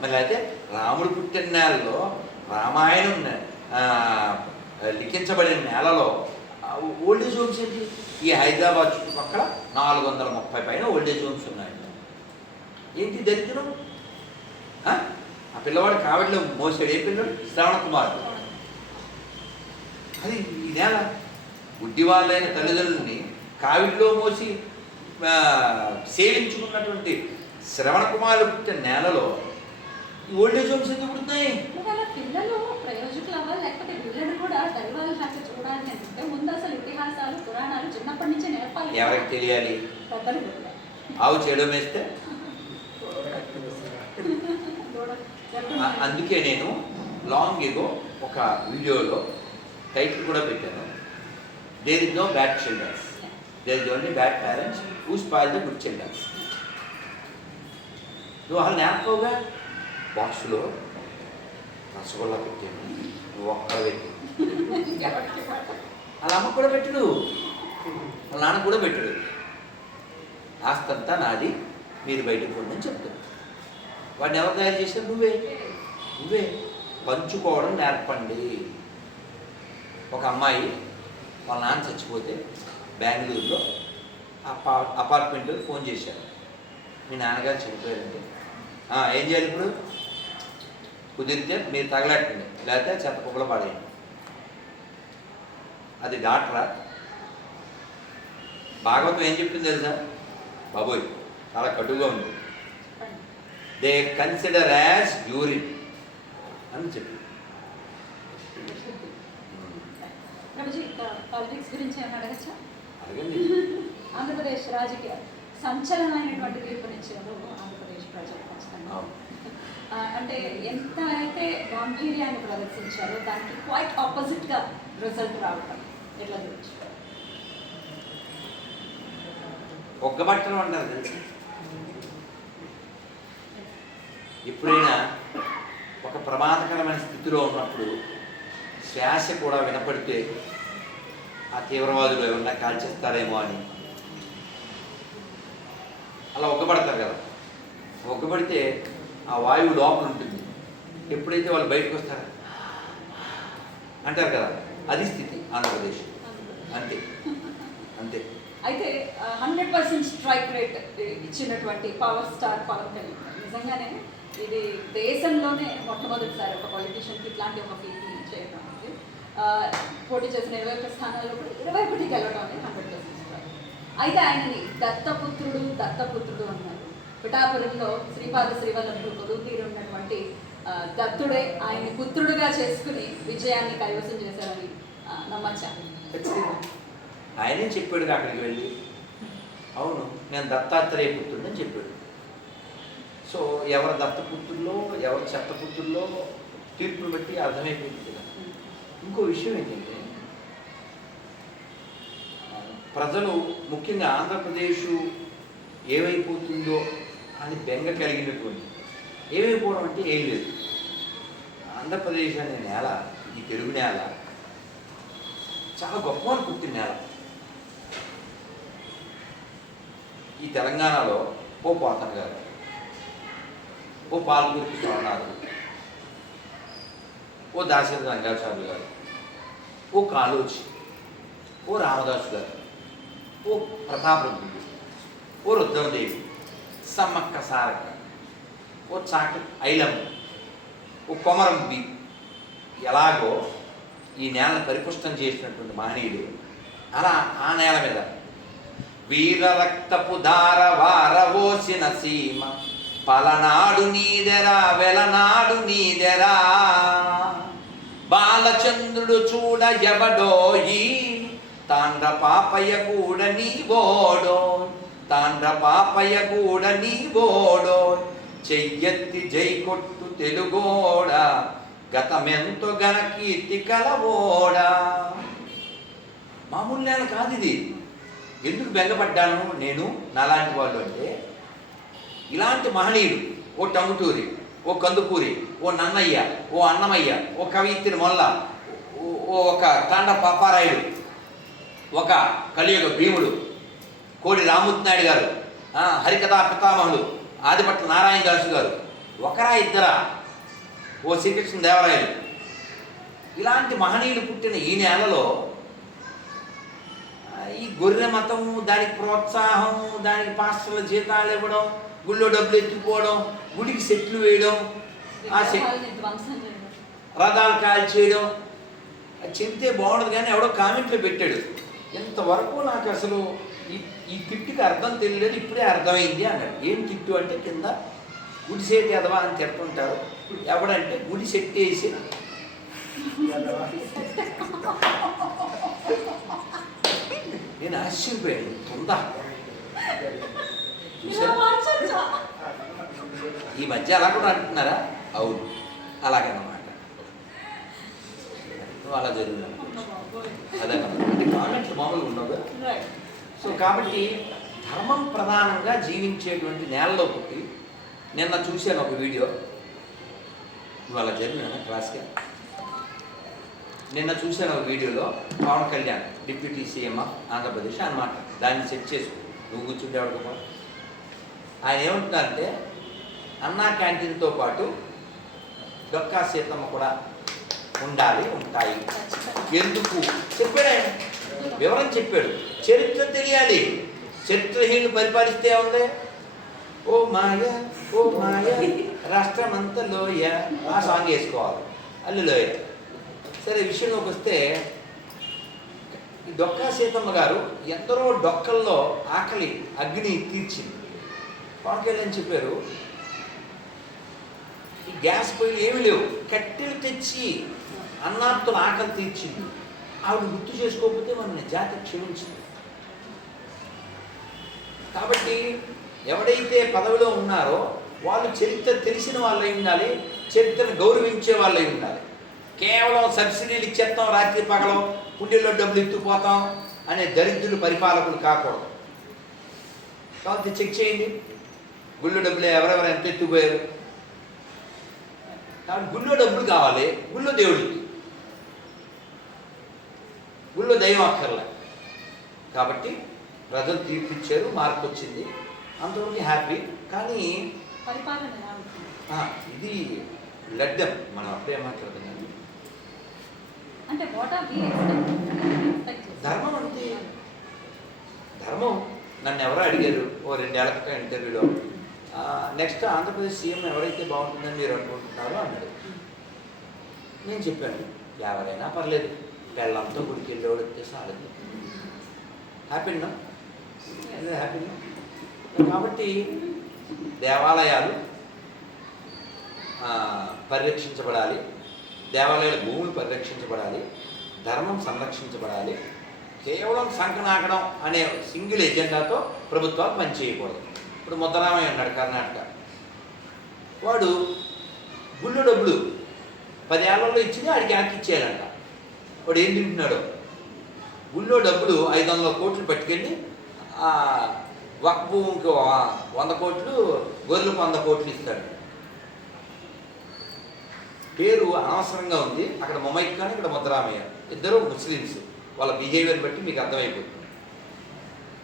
మళ్ళీ అయితే రాముడు పుట్టిన నేలలో, రామాయణం లిఖించబడిన నేలలో ఓల్డేజ్ హోమ్స్ ఏంటి? ఈ హైదరాబాద్ చుట్టుపక్కల 430 పైన ఓల్డేజ్ హోమ్స్ ఉన్నాయి. ఏంటి దరిద్రం? ఆ పిల్లవాడు కావిడిలో మోసాడు. ఏ పిల్లడు? శ్రవణ కుమార్. అది ఈ నేల గుడ్డి వాళ్ళైన తల్లిదండ్రులని కావిడిలో మోసి సేవించుకున్నటువంటి శ్రవణ కుమారులు పుట్టిన నేలలో ఓల్డేజ్ హోమ్స్ ఎందుకు పుడుతున్నాయి? పిల్లలు ప్రయోజకులు అవ్వాలి, లేకపోతే పిల్లలు కూడా దైవాలు శాఖ చూడాలి అంటే ముందు అసలు ఇతిహాసాలు పురాణాలు చిన్నప్పటి నుంచే నేర్పాలి. ఎవరికి తెలియాలి? ఆవు చేయడం వేస్తే. అందుకే నేను లాంగ్ ఎగో ఒక వీడియోలో టైటిల్ కూడా పెట్టాను, there is no bad childrens. There is only bad parents who spoil the good children. నువ్వు అసలు నేర్పవుగా, బాక్స్లో రసగుల్లా పెట్టాను, నువ్వు ఒక్క పెట్టు, వాళ్ళ అమ్మ కూడా పెట్టుడు, వాళ్ళ నాన్న కూడా పెట్టుడు, ఆస్తంతా నాది, మీరు బయటకు పోండి చెప్తాడు. వాడిని ఎవరు తయారు చేశారు? నువ్వే. పంచుకోవడం నేర్పండి. ఒక అమ్మాయి వాళ్ళ నాన్న చచ్చిపోతే బెంగళూరులో అపార్ట్మెంట్లో ఫోన్ చేశారు, మీ నాన్నగారు చనిపోయారంటే ఏం చేయాలి ఇప్పుడు? కుదిరితే మీరు తగలెట్టండి, లేకపోతే చెత్త కుప్పలు పడేయండి. అది డాక్టరా? భాగవతం ఏం చెప్పింది తెలుసా? బాబోయ్ చాలా కటుగా ఉంది. దే కన్సిడర్ యాజ్ యూరిన్ అని చెప్పి. పాలిటిక్స్ గురించి ఏమైనా అడగచ్చా? అడగండి. ఆంధ్రప్రదేశ్ రాజకీయ సంచలనమైనటువంటి తీర్పునిచ్చారు ఆంధ్రప్రదేశ్ ప్రజలు ఖచ్చితంగా. అంటే ఎంత అయితే గాంభీర్యాన్ని ప్రదర్శించారో దానికి క్వైట్ ఆపోజిట్గా రిజల్ట్ రావడం ఎట్లా చూడొచ్చు? ఒగ్గబట్టడం అంటారు తెలుసు. ఎప్పుడైనా ఒక ప్రమాదకరమైన స్థితిలో ఉన్నప్పుడు శ్వాస కూడా వినపడితే ఆ తీవ్రవాదులు ఎవరన్నా కాల్చేస్తారేమో అని అలా ఒగ్గబడతారు కదా. ఒగ్గబడితే ఆ వాయువు లోపల ఉంటుంది, ఎప్పుడైతే వాళ్ళు బయటకు వస్తారా అంటారు కదా, అది స్థితి ఆంధ్రప్రదేశ్. అంతే. అయితే 100% స్ట్రైక్ రేట్ ఇచ్చినటువంటి పవర్ స్టార్ పవన్ కళ్యాణ్ నిజంగానే ఇది దేశంలోనే మొట్టమొదటిసారి ఒక పొలిటీషియన్కి ఇట్లాంటి ఒక ఫీట్ చేయడం అనేది. పోటీ చేసిన 21 స్థానాల్లో కూడా 21 గెలవడం అనేది 100% స్ట్రైక్. అయితే ఆయనని దత్తపుత్రుడు అన్నారు. పిఠాపురంలో శ్రీపాద శ్రీవల్లభుడు కొలువు తీరున్నటువంటి దత్తుడే ఆయన్ని పుత్రుడుగా చేసుకుని విజయాన్ని కైవసం చేశారని నమ్మచ్చా? ఆయనే చెప్పాడు అక్కడికి వెళ్ళి, అవును నేను దత్తాత్రేయ పుత్రుడని చెప్పాడు. సో ఎవరు దత్తపుత్రుల్లో ఎవరు చెత్తపుత్రుల్లో తీర్పును బట్టి అర్థమైపోయింది కదా. ఇంకో విషయం ఏంటంటే ప్రజలు ముఖ్యంగా ఆంధ్రప్రదేశ్ ఏమైపోతుందో అని బెంగ కలిగినటువంటి, ఏమైపోవడం అంటే ఏం లేదు. ఆంధ్రప్రదేశ్ అనే నేల, ఈ తెలుగు నేల చాలా గొప్ప అని పుట్టిన నేల. ఈ తెలంగాణలో ఓ పోతన గారు, ఓ పాల్గొరికి శ్రవణాలు, ఓ దాశరథి రంగాచార్యులు గారు, ఓ కాళోజీ, ఓ రామదాసు గారు, ఓ ప్రతాపరుద్రుడు, ఓ రుద్రమదేవి, సమ్మక్క సారక్క, ఓ చాక ఐలమ్మ, ఓ కొమరం బి, ఎలాగో ఈ నేలను పరిపుష్టం చేసినటువంటి మహనీయులు, అలా ఆ నేల మీద వీర రక్తపు దార వారవోసిన సీమ పలనాడు నీదెరా వెలనాడు నీదెరా బాలచంద్రుడు చూడ ఎవడోయి తాండ్ర పాపయ్య కూడా నీవోడో తాండ్ర పాపయ్య కూడా నీవోడో చెయ్యెత్తి జై కొట్టు తెలుగోడ గతమెంతో గన కీర్తి కలవోడా. మామూలు నేల కాదు ఇది. ఎందుకు బెంగపడ్డాను నేను నాలాంటి వాళ్ళు అంటే, ఇలాంటి మహనీయుడు, ఓ టంగుటూరి, ఓ కందుకూరి, ఓ నన్నయ్య, ఓ అన్నమయ్య, ఓ కవిత్తిరి మొల్ల, ఒక తాండ పాపారాయుడు, ఒక కలియుగ భీముడు, కోడి రామూర్తి నాయుడు గారు, హరికథా పితామహుడు ఆదిపట్ల నారాయణ దాసు గారు, ఒకరా ఇద్దరా, ఓ శ్రీకృష్ణ దేవరాయలు, ఇలాంటి మహనీయులు పుట్టిన ఈ నేలలో ఈ గొర్రె మతం, దానికి ప్రోత్సాహం, దానికి పాస్టర్ల జీతాలు ఇవ్వడం, గుళ్ళో డబ్బులు ఎత్తుకోవడం, గుడికి సెట్లు వేయడం, ఆ రథాలు కాల్ చేయడం, అది చెబితే బాగుండదు. కానీ ఎవడో కామెంట్లో పెట్టాడు, ఇంతవరకు నాకు అసలు ఈ తిట్టుకి అర్థం తెలియలేదు, ఇప్పుడే అర్థమైంది అన్నాడు. ఏం తిట్టు అంటే, కింద గుడి సెట్ ఎదవా అని తిట్టుంటారు, ఎవడంటే గుడి సెట్ వేసి నేను ఆశ్చర్యపోయాను. ఉందా ఈ మధ్య అలా కూడా అంటున్నారా? అవును, అలాగన్నమాట. అలా జరిగింది అదన్నమాట. అంటే కామెంట్లు మామూలుగా ఉండవు. సో కాబట్టి ధర్మం ప్రధానంగా జీవించేటువంటి నేలలో పుట్టి నిన్న చూశాను ఒక వీడియో, ఇవాళ జరిగిన క్లాస్గా నిన్న చూశాను ఒక వీడియోలో Pawan Kalyan deputy CM of Andhra Pradesh అన్నమాట. దాన్ని సెట్ చేసుకో, నువ్వు కూర్చుంటే వాడుకో. ఆయన ఏమంటున్నారంటే అన్నా క్యాంటీన్తో పాటు డొక్కా సీతమ్మ కూడా ఉండాలి, ఉంటాయి. ఎందుకు చెప్పాడు ఆయన, వివరం చెప్పాడు. చరిత్ర తెలియాలి, చరిత్రహీనులు పరిపాలిస్తే ఉంది. ఓ మాయ ఓ మాయ రాష్ట్రమంతా లోయ, ఆ సాంగ్ వేసుకోవాలి, అల్లు లోయ. సరే విషయంలోకి వస్తే ఈ డొక్కా సీతమ్మ గారు ఎందరో డొక్కల్లో ఆకలి అగ్ని తీర్చింది. పవన్ కళ్యాణ్ చెప్పారు ఈ గ్యాస్ పొయ్యిలు ఏమీ లేవు, కట్టెలు తెచ్చి అన్నార్తుల ఆకలి తీర్చింది. ఆవిడ గుర్తు చేసుకోకపోతే మన జాతి క్షమించింది. కాబట్టి ఎవడైతే పదవిలో ఉన్నారో వాళ్ళు చరిత్ర తెలిసిన వాళ్ళు అయి ఉండాలి, చరిత్రను గౌరవించే వాళ్ళు అయి ఉండాలి. కేవలం సబ్సిడీలు ఇచ్చేస్తాం, రాత్రి పగలం పుండిలో డబ్బులు ఎత్తుకుపోతాం అనే దరిద్రులు పరిపాలకులు కాకూడదు. కాబట్టి చెక్ చేయండి, గుళ్ళో డబ్బులు ఎవరెవరు ఎంత ఎత్తుకుపోయారు. కాబట్టి గుళ్ళో డబ్బులు కావాలి, గుళ్ళో దేవుడికి, గుళ్ళో దైవం అక్కర్లే. కాబట్టి ప్రజలు తీర్పిచ్చారు, మార్పు వచ్చింది, అంతవరకు హ్యాపీ. కానీ పరిపాలన ఎలా ఉంటుంది? ఇది లడ్డం, మనం అప్పుడే మాట్లాడుతున్నాం. అంటే వాట్ ఆర్ వి ఎక్స్పెక్ట్? ధర్మం అంటే ధర్మం. నన్ను ఎవరో అడిగారు ఓ 2 ఏళ్ల క్రితం ఇంటర్వ్యూలో, నెక్స్ట్ ఆంధ్రప్రదేశ్ సీఎం ఎవరైతే బాగుంటుందని మీరు అనుకుంటున్నారో అన్నాడు. నేను చెప్పాను ఎవరైనా పర్లేదు, పెళ్ళంతో గుడికి వెళ్ళేవాడు వస్తే సాలదు. హ్యాపీనా? హ్యాపీనా? కాబట్టి దేవాలయాలు పరిరక్షించబడాలి, దేవాలయాల భూములు పరిరక్షించబడాలి, ధర్మం సంరక్షించబడాలి. కేవలం సంకనాకడం అనే సింగిల్ ఎజెండాతో ప్రభుత్వాలు పనిచేయకూడదు. ఇప్పుడు ముద్దరామయ్య ఉన్నాడు కర్ణాటక, వాడు గుళ్ళు డబ్బులు 10 ఏళ్లలో ఇచ్చింది ఆడికి వెనక్కి ఇచ్చేయాలంట. వాడు ఏం తింటున్నాడు, గుళ్ళో డబ్బులు 500 కోట్లు పట్టుకెళ్ళి వక్ఫ్ ఇంకో 100 కోట్లు, గొర్రెలకు 100 కోట్లు ఇస్తాడు. పేరు అనవసరంగా ఉంది. అక్కడ మొమైత్ ఖాన్, ఇక్కడ ముద్దరామయ్య, ఇద్దరు ముస్లిమ్స్. వాళ్ళ బిహేవియర్ బట్టి మీకు అర్థమైపోతుంది.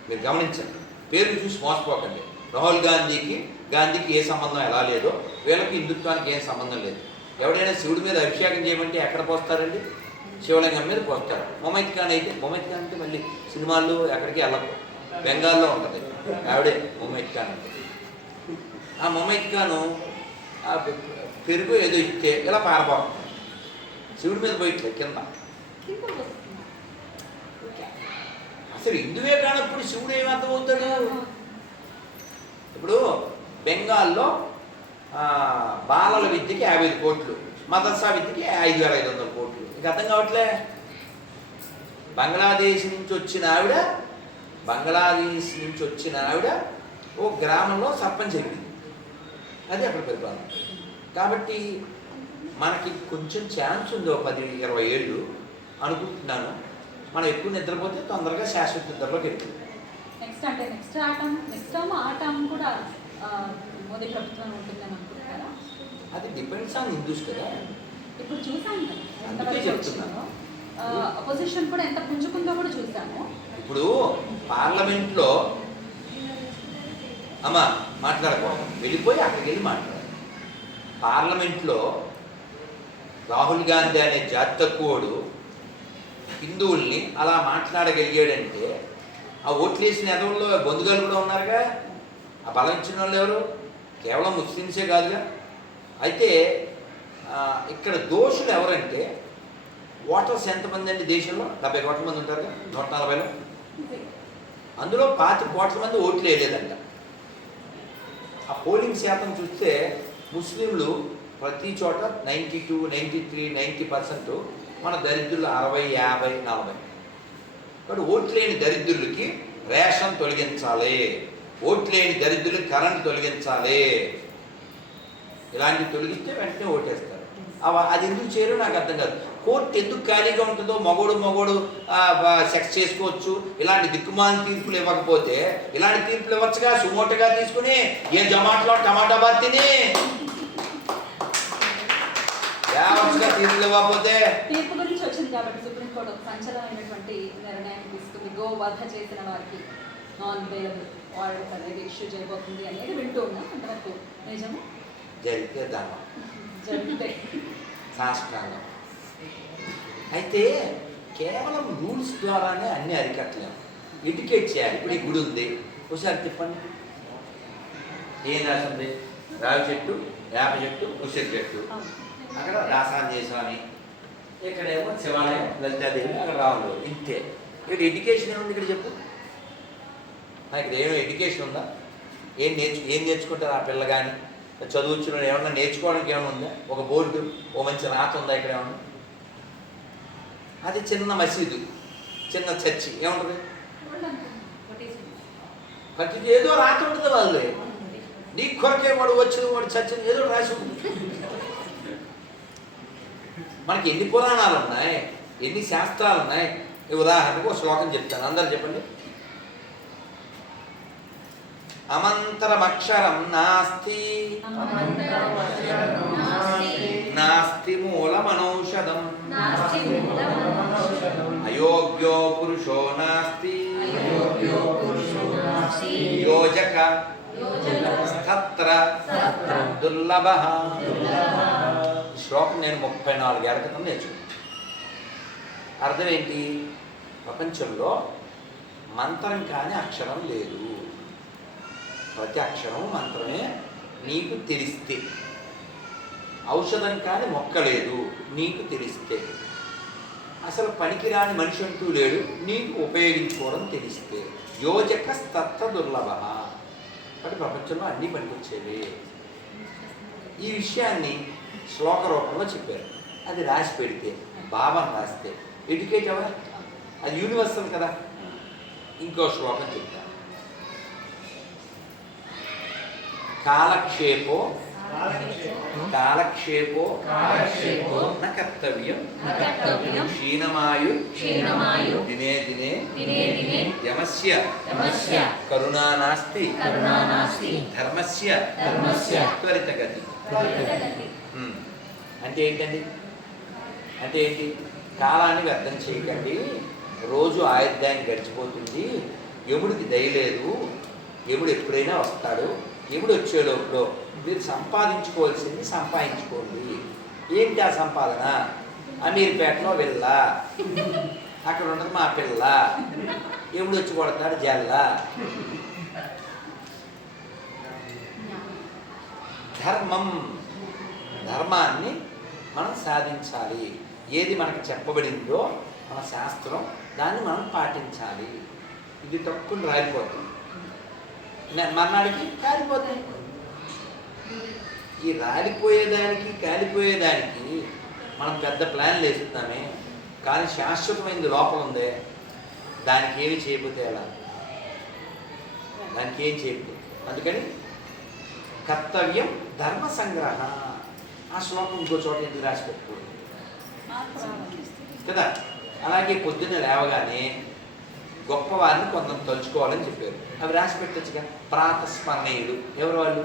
మీరు గమనించండి, పేరు చూసి మోసపోకండి. రాహుల్ గాంధీకి ఏ సంబంధం ఎలా లేదో వీళ్ళకి హిందుత్వానికి ఏం సంబంధం లేదు. ఎవడైనా శివుడి మీద అభిషేకం చేయమంటే ఎక్కడ పోస్తారండి? శివలింగం మీద పోస్తారు. మొమైత్ ఖాన్ అంటే మళ్ళీ సినిమాల్లో ఎక్కడికి వెళ్ళకు, బెంగాల్లో ఉంటుంది ఆవిడే మొమైత్ ఖాన్ అంటే. ఆ మొమైత్ ఖాను పెరుగు ఏదో ఇస్తే ఇలా పారబోతుంది, శివుడి మీద పోయిట్లే కింద. అసలు హిందువే కానప్పుడు శివుడు ఏమర్థమవుతాడు? ఇప్పుడు బెంగాల్లో బాలల విద్యకి 50 కోట్లు, మదర్సా విద్యకి 5500 కోట్లు. ఇంకా అర్థం కావట్లే. బంగ్లాదేశ్ నుంచి వచ్చిన ఆవిడ ఓ గ్రామంలో సర్పంచ్ చెప్పింది, అది అక్కడ పరిపాలన. కాబట్టి మనకి కొంచెం ఛాన్స్ ఉంది, 10-20 ఏళ్ళు అనుకుంటున్నాను. మనం ఎక్కువ నిద్రపోతే తొందరగా శాశ్వత నిద్రలోకి వెళ్తుంది. నెక్స్ట్ ఆటం కూడా మోదీ ప్రభుత్వం ఉంటుందని అనుకుంటున్నారా? అది డిపెండ్స్ ఆన్ హిందూస్ కదా. ఇప్పుడు చూసాను అందుకే చెప్తున్నాను, అపోజిషన్ కూడా ఎంత పుంజుకుందో కూడా చూసాము. ఇప్పుడు పార్లమెంట్లో మాట్లాడకూడదు, వెళ్ళిపోయి అక్కడికి వెళ్ళి మాట్లాడాలి. పార్లమెంట్లో రాహుల్ గాంధీ అనే జాతి తక్కువడు హిందువుల్ని అలా మాట్లాడగలిగాడంటే ఆ ఓట్లు వేసిన ఎదవుల్లో బంధుగాలు కూడా ఉన్నారుగా. ఆ బలం ఇచ్చిన వాళ్ళు ఎవరు? కేవలం ముస్లిమ్సే కాదుగా. అయితే ఇక్కడ దోషులు ఎవరంటే, ఓటర్స్ ఎంతమంది అండి దేశంలో? 70 కోట్ల మంది ఉంటారుగా, 140లో. అందులో 25 కోట్ల మంది ఓట్లు వేయలేదంట. ఆ పోలింగ్ శాతం చూస్తే ముస్లింలు ప్రతి చోట 92, 93, 90%, మన దరిద్రులు 60, 50, 40. కాబట్టి ఓట్లేని దరిద్రులకి రేషన్ తొలగించాలి, ఓట్లేని దరిద్రులకి కరెంట్ తొలగించాలి. ఇలాంటివి తొలగిస్తే వెంటనే ఓటేస్తారు. అది ఎందుకు చేయరు నాకు అర్థం కాదు. కోర్టు ఎందుకు ఖాళీగా ఉంటుందో, మగోడు సెక్స్ చేసుకోవచ్చు, ఇలాంటి దిక్కుమాలిన తీర్పులు ఇవ్వకపోతే ఇలాంటి తీర్పులు ఇవ్వచ్చుగా, సుమోటగా తీసుకుని ఏ జమాట్లో టమాటా బాత్ తిని వచ్చుగా తీర్పులు ఇవ్వకపోతే. తీర్పు గురించి వచ్చింది కాబట్టి సుప్రీంకోర్టు ఒక సంచలనమైనటువంటి నిర్ణయం తీసుకుంది. గోవధ చేసిన వారికి నాన్ బెయిలబుల్ వారెంట్ అనేది ఇష్యూ చేయబోతుంది అనేది వింటూ ఉన్నాం. అంతవరకు నిజము? జరిగితే ధర్మం, జరిగితే సాష్టాంగం. అయితే కేవలం రూల్స్ ద్వారానే అన్నీ అరికట్టలేము, ఎడ్యుకేట్ చేయాలి. ఇప్పుడు ఈ గుడి ఉంది, ఒకసారి చెప్పండి ఏం రాసింది? రావి చెట్టు, వేప చెట్టు, ఉసిరి చెట్టు, అక్కడ దాసాంజనేయ స్వామి, ఇక్కడేమో శివాలయం, లలితాదేవి, అక్కడ రాముడు, ఇంతే. ఇక్కడ ఎడ్యుకేషన్ ఏముంది? ఇక్కడ చెప్పు నాకు, ఇక్కడ ఏమో ఎడ్యుకేషన్ ఉందా? ఏం నేర్చుకుంటారు ఆ పిల్ల కానీ? చదువుచ్చిన ఏమన్నా నేర్చుకోవడానికి ఏమైనా ఉందా? ఒక బోర్డు, ఓ మంచి రాత ఉందా ఇక్కడ ఏమన్నా? అది చిన్న మసీదు, చిన్న చర్చి, ఏముంటుంది? ప్రతి ఏదో రాత ఉంటుంది వాళ్ళు. నీ కొరకే వాడు వచ్చిన వాడు చర్చని ఏదో రాసి ఉంటుంది. మనకి ఎన్ని పురాణాలు ఉన్నాయి, ఎన్ని శాస్త్రాలు ఉన్నాయి. ఉదాహరణకు ఒక శ్లోకం చెప్తాను, అందరు చెప్పండి. అమంతరమక్షరం నాస్తి నాస్తి మూలమనౌషధం అయోగ్యో పురుషో నాస్తి యోజక తత్ర దుర్లభః. శ్లోకం నేను 34 ఏళ్ల క్రితం నేర్చుకున్నాను. అర్థం ఏంటి? ప్రపంచంలో మంత్రం కాని అక్షరం లేదు. ప్రతి అక్షరం మంత్రమే నీకు తెలిస్తే. ఔషధం కాని మొక్క లేదు నీకు తెలిస్తే. అసలు పనికిరాని మనిషి అంటూ లేడు నీకు ఉపయోగించుకోవడం తెలిస్తే. యోజక తత్ర దుర్లభ. కాబట్టి ప్రపంచంలో అన్నీ పనికొచ్చేవి. ఈ విషయాన్ని శ్లోక రూపంలో చెప్పారు. అది రాసి పెడితే, భావం రాస్తే ఎడ్యుకేట్ ఎవరు? అది యూనివర్సల్ కదా. ఇంకో శ్లోకం చెప్తాను. కాలక్షేపో న కర్తవ్యం క్షీణమాయు దినే దినే యమస్య కరుణా నాస్తి ధర్మస్య త్వరితగతి. అంటే ఏంటండి? అంటే ఏంటి? కాలాన్ని వ్యర్థం చేయకండి. రోజు ఆయుర్దాయం గడిచిపోతుంది. యముడికి దయలేదు. యముడు ఎప్పుడైనా వస్తాడు. యముడు వచ్చే లోపల మీరు సంపాదించుకోవాల్సింది సంపాదించుకోండి. ఏంటి ఆ సంపాదన? అమీర్పేటలో వెళ్ళ, అక్కడ ఉంటుంది మా పిల్ల, యముడు వచ్చి కొడతాడు జల్ల. ధర్మాన్ని మనం సాధించాలి. ఏది మనకు చెప్పబడిందో మన శాస్త్రం, దాన్ని మనం పాటించాలి. ఇది తక్కువ రాలిపోతుంది, మర్నాడికి కాలిపోతాయి. ఈ రాలిపోయేదానికి కాలిపోయేదానికి మనం పెద్ద ప్లాన్లు వేస్తున్నామే, కానీ శాశ్వతమైనది లోపల ఉందే, దానికి ఏమి చేయకపోతే ఎలా? దానికి ఏం చేయకపోతే. అందుకని కర్తవ్యం ధర్మ సంగ్రహ. ఆ శ్లోకం ఇంకో చోట ఎందుకు రాసి పెట్టుకోండి కదా. అలాగే పొద్దున్న లేవగానే గొప్పవారిని కొందరు తలుచుకోవాలని చెప్పారు. అవి రాసి పెట్టచ్చుగా. ప్రాతస్మరణీయుడు ఎవరు వాళ్ళు?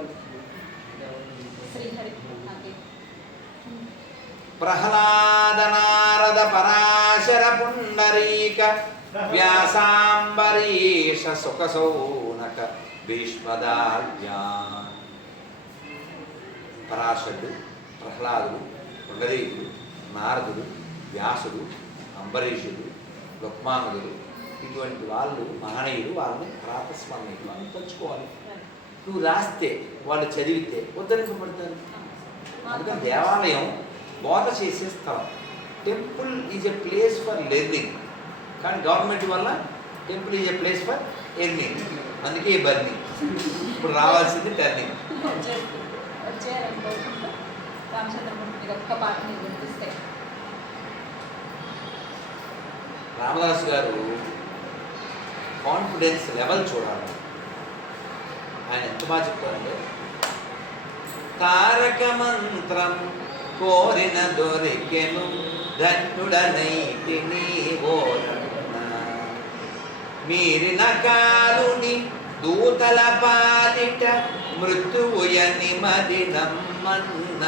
ప్రహ్లాద నారద పరాశర పుండరీక వ్యాసాంబరీష సుఖసౌనక భీష్మదార్యాన్. పరాశరుడు, ప్రహ్లాదుడు, పుండరీకుడు, నారదుడు, వ్యాసుడు, అంబరీషుడు, లుక్మానుడు, ఇటువంటి వాళ్ళు మహనీయులు. వాళ్ళని ప్రాతస్మరణీయులు, వాళ్ళని తలుచుకోవాలి. నువ్వు రాస్తే, వాళ్ళు చదివితే ఉద్ధరించబడతారు. అందుకని దేవాలయం బోధ చేసే స్థలం. Temple is a place for learning, కానీ గవర్నమెంట్ వల్ల temple is a place for earning. అందుకే ఈ బర్నింగ్. ఇప్పుడు రావాల్సింది టర్నింగ్. రామదాస్ గారు కాన్ఫిడెన్స్ లెవెల్ చూడాలి. ఆయన ఎంత బాగా చెప్తారంటే, తారక మంత్రం కోరిన దొరికెను ధన్యుడనైతిని ఓరన్న మీరిన కాలుని దూతల పాలిట మృత్యుయని మది నమ్మన్న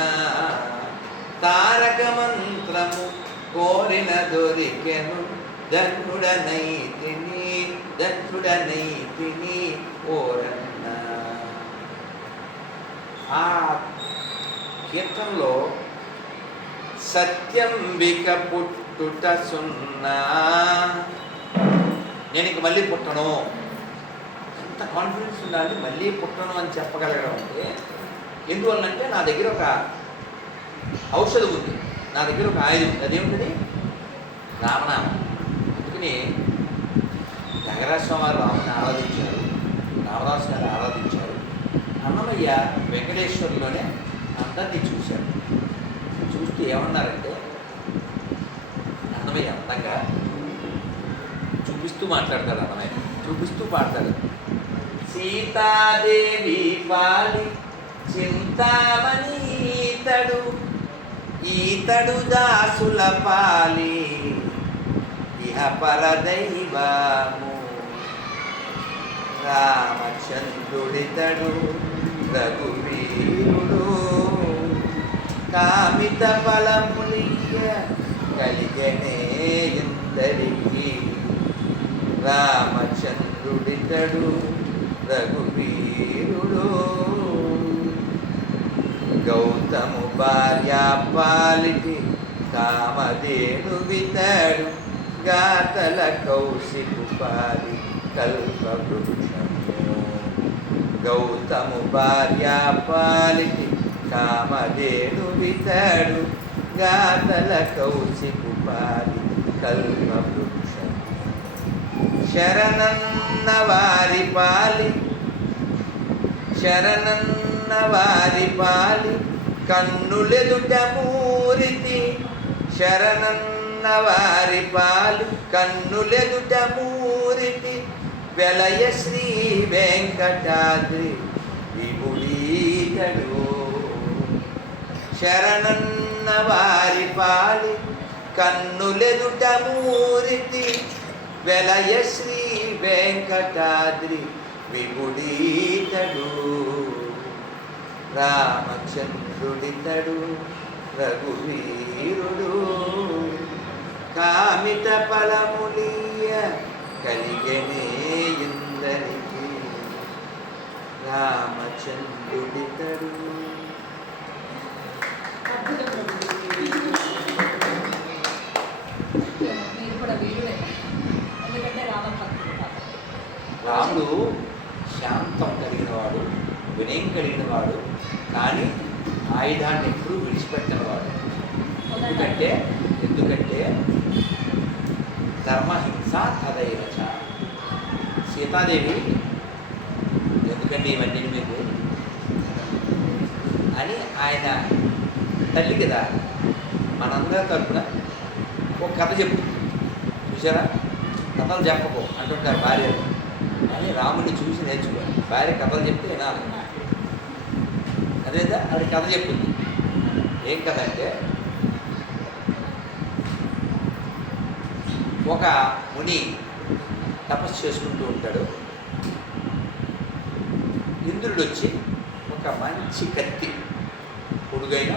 తారక మంత్రము కోరిన దొరికెను ధన్యుడనైతిని ఓరన్న. ఆ కీర్తనలో సత్యంబిక పుట్టుట సున్నా, నేను ఇంక మళ్ళీ పుట్టను, ఎంత కాన్ఫిడెన్స్ ఉండాలి మళ్ళీ పుట్టను అని చెప్పగలగడం అంటే. ఎందువల్లంటే నా దగ్గర ఒక ఔషధం ఉంది, నా దగ్గర ఒక ఆయుధం ఉంది. అదేమిటది? రామనామం. అందుకని త్యాగరాజ స్వామి వారు రాముని ఆరాధించారు, రామదాసు గారు ఆరాధించారు. అన్నమయ్య వెంకటేశ్వరులోనే అందరినీ చూశాడు. చూస్తూ ఏమన్నారంటే, అన్నమయ్య అందంగా చూపిస్తూ మాట్లాడతాడు, అన్నమయ్య చూపిస్తూ పాడతాడు. సీతాదేవి పాలి చింతామణి ఈతడు దాసుల పాలి ఇహ పరదైవము రామచంద్రుడితడు రఘువీరుడు కామిత ఫలములియ కలిగనే ఇందరికి రామచంద్రుడితడు రఘువీరుడు గౌతము భార్య పాలిటి కామధేను వితడు గాతల కౌశికు పాలి కల్పవృక్షము గౌతము భార్య పాలిటి కామధేను వితడు గాతల కౌశికు పాలి కల్పవృక్షము శరణన్న వారి పాలి కన్నులెదుట మూరితి శరణన్న వారి పాలి కన్నులెదుట మూరితి వెలయ శ్రీ వెంకటాద్రి విభుడీతడు శరణన్న వారి పాలి కన్నులెదుట మూరితి వెలయ శ్రీ వెంకటాద్రి విభుడీతడు రామచంద్రుడితడు రఘువీరుడు కామిత ఫలములియ కలిగనే ఇందరికి రామచంద్రుడితడు. మీరు కూడా వీరుడే, ఎందుకంటే రామభక్తుడు. రాముడు శాంతం కలిగినవాడు, వినయం కలిగినవాడు, కానీ ఆయుధాన్ని ఎప్పుడూ విడిచిపెట్టినవాడు. ఎందుకంటే ధర్మహింస తదైవచ. సీతాదేవి ఎందుకండి ఇవన్నీ మీకు అని ఆయన తల్లి కదా, మనందరి తరపున ఒక కథ చెప్పు. చూసారా, కథలు చెప్పకు అంటుంటారు భార్యలు, కానీ రాముడిని చూసి నేర్చుకోవాలి. భార్య కథలు చెప్తే వినాలి. అదేదా అది కథ చెప్తుంది. ఏం కథ అంటే, ఒక ముని తపస్సు చేసుకుంటూ ఉంటాడు. ఇంద్రుడు వచ్చి ఒక మంచి కత్తి, పొడుగైన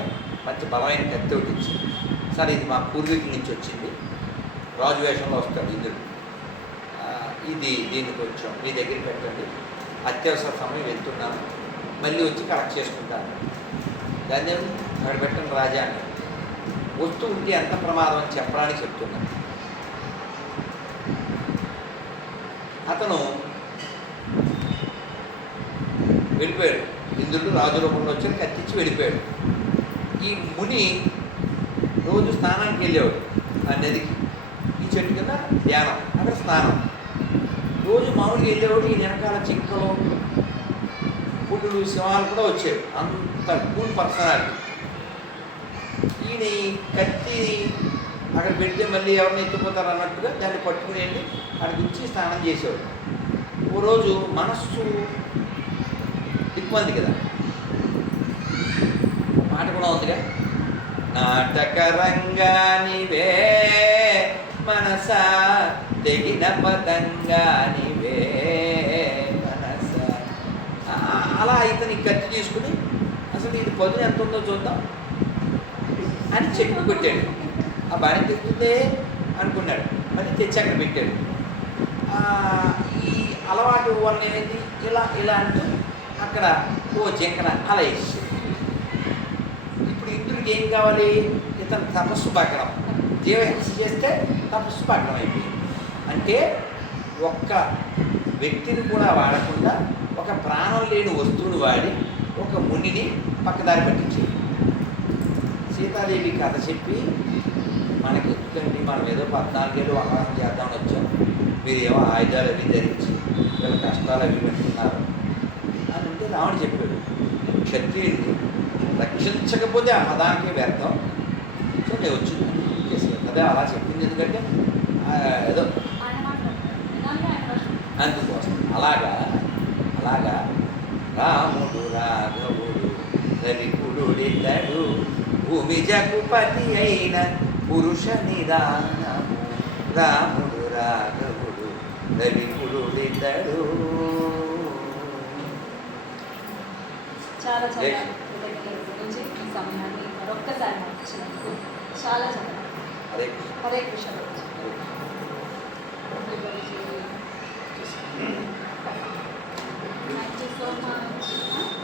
మంచి బలమైన కత్తి ఒకటి ఇచ్చింది. సరే, ఇది మా పూర్వీకుల నుంచి వచ్చింది, రాజు వేషంలో వస్తాడు ఇంద్రుడు. దీన్ని కొంచెం మీ దగ్గర పెట్టండి, అత్యవసర సమయం వెళ్తున్నాను, మళ్ళీ వచ్చి కలెక్ట్ చేసుకుంటాను. దాన్ని అక్కడ పెట్టండి రాజా అని. వస్తూ ఉంటే ఎంత ప్రమాదం అని చెప్పడానికి చెప్తున్నాను. అతను వెళ్ళిపోయాడు. ఇంద్రుడు రాజు రూపంలో వచ్చి కత్తిచ్చి వెళ్ళిపోయాడు. ఈ ముని రోజు స్నానానికి వెళ్ళేవాడు ఆ నదికి. ఈ చెట్టు కింద ధ్యానం, అక్కడ స్నానం. రోజు మామూలుగా వెళ్ళేవాడు. ఈ వెనకాల జింకలు, పులులు, సింహాలు కూడా వచ్చేవి. అంత కూల్ పర్సనాలిటీ. ఈయన కత్తి అక్కడ పెడితే మళ్ళీ ఎవరిని ఎత్తుపోతారు అన్నట్టుగా దాన్ని పట్టుకుని వెళ్ళి అక్కడికి వచ్చి స్నానం చేసేవాడు. ఓ రోజు మనస్సు దిక్కుమంది కదా, మాట కూడా ఉందిగా, నాటక రంగానివే మనసా తెగిన పదంగానివే మనసా. అలా ఇతని కత్తి తీసుకుని అసలు ఇది పదును ఎంత ఉందో చూద్దాం అని చెక్కు కొట్టాడు. ఆ బాగానే తెచ్చుకుందే అనుకున్నాడు, మళ్ళీ తెచ్చి అక్కడ పెట్టాడు. ఈ అలవాటు వల్ల ఏమైంది, ఇలా ఇలా అంటూ అక్కడ ఓ జింకన అలా వేసేసాడు. ఇప్పుడు ఇంద్రుడికి ఏం కావాలి, ఇతను తపస్సు పక్కడం, జీవహింస చేస్తే తపస్సు పక్కడం అయిపోయింది. అంటే ఒక్క వ్యక్తిని కూడా వాడకుండా ఒక ప్రాణం లేని వస్తువుని వాడి ఒక మునిని పక్కదారి పట్టించేది. సీతాదేవి కథ చెప్పి మనకి ఎందుకండి, మనం ఏదో 14 ఏళ్ళు వనవాసం చేద్దామని వచ్చాం, మీరు ఏమో ఆయుధాలు అవి ధరించి వీళ్ళ కష్టాలు అవి పెట్టుకున్నారు అని అంటే రావణుడు చెప్పాడు, క్షత్రియుడిని రక్షించకపోతే ఆ పదానికి వ్యర్థం. సో నేను వచ్చింది అదే అలా చెప్పింది, ఎందుకంటే ఏదో అందుకోసం. అలాగా రాముడు రాఘవుడు రవికుడుడితడు, భూమి జగుపతి అయిన పురుష నిదానము. రాముడు రాఘవుడు రవికుడుడితడు. చాలా చాలా గురించి ఈ సమయాన్ని మరొక్కసారి మనకి ఇచ్చినందుకు చాలా చాలా Hare Krishna. Thank you so much.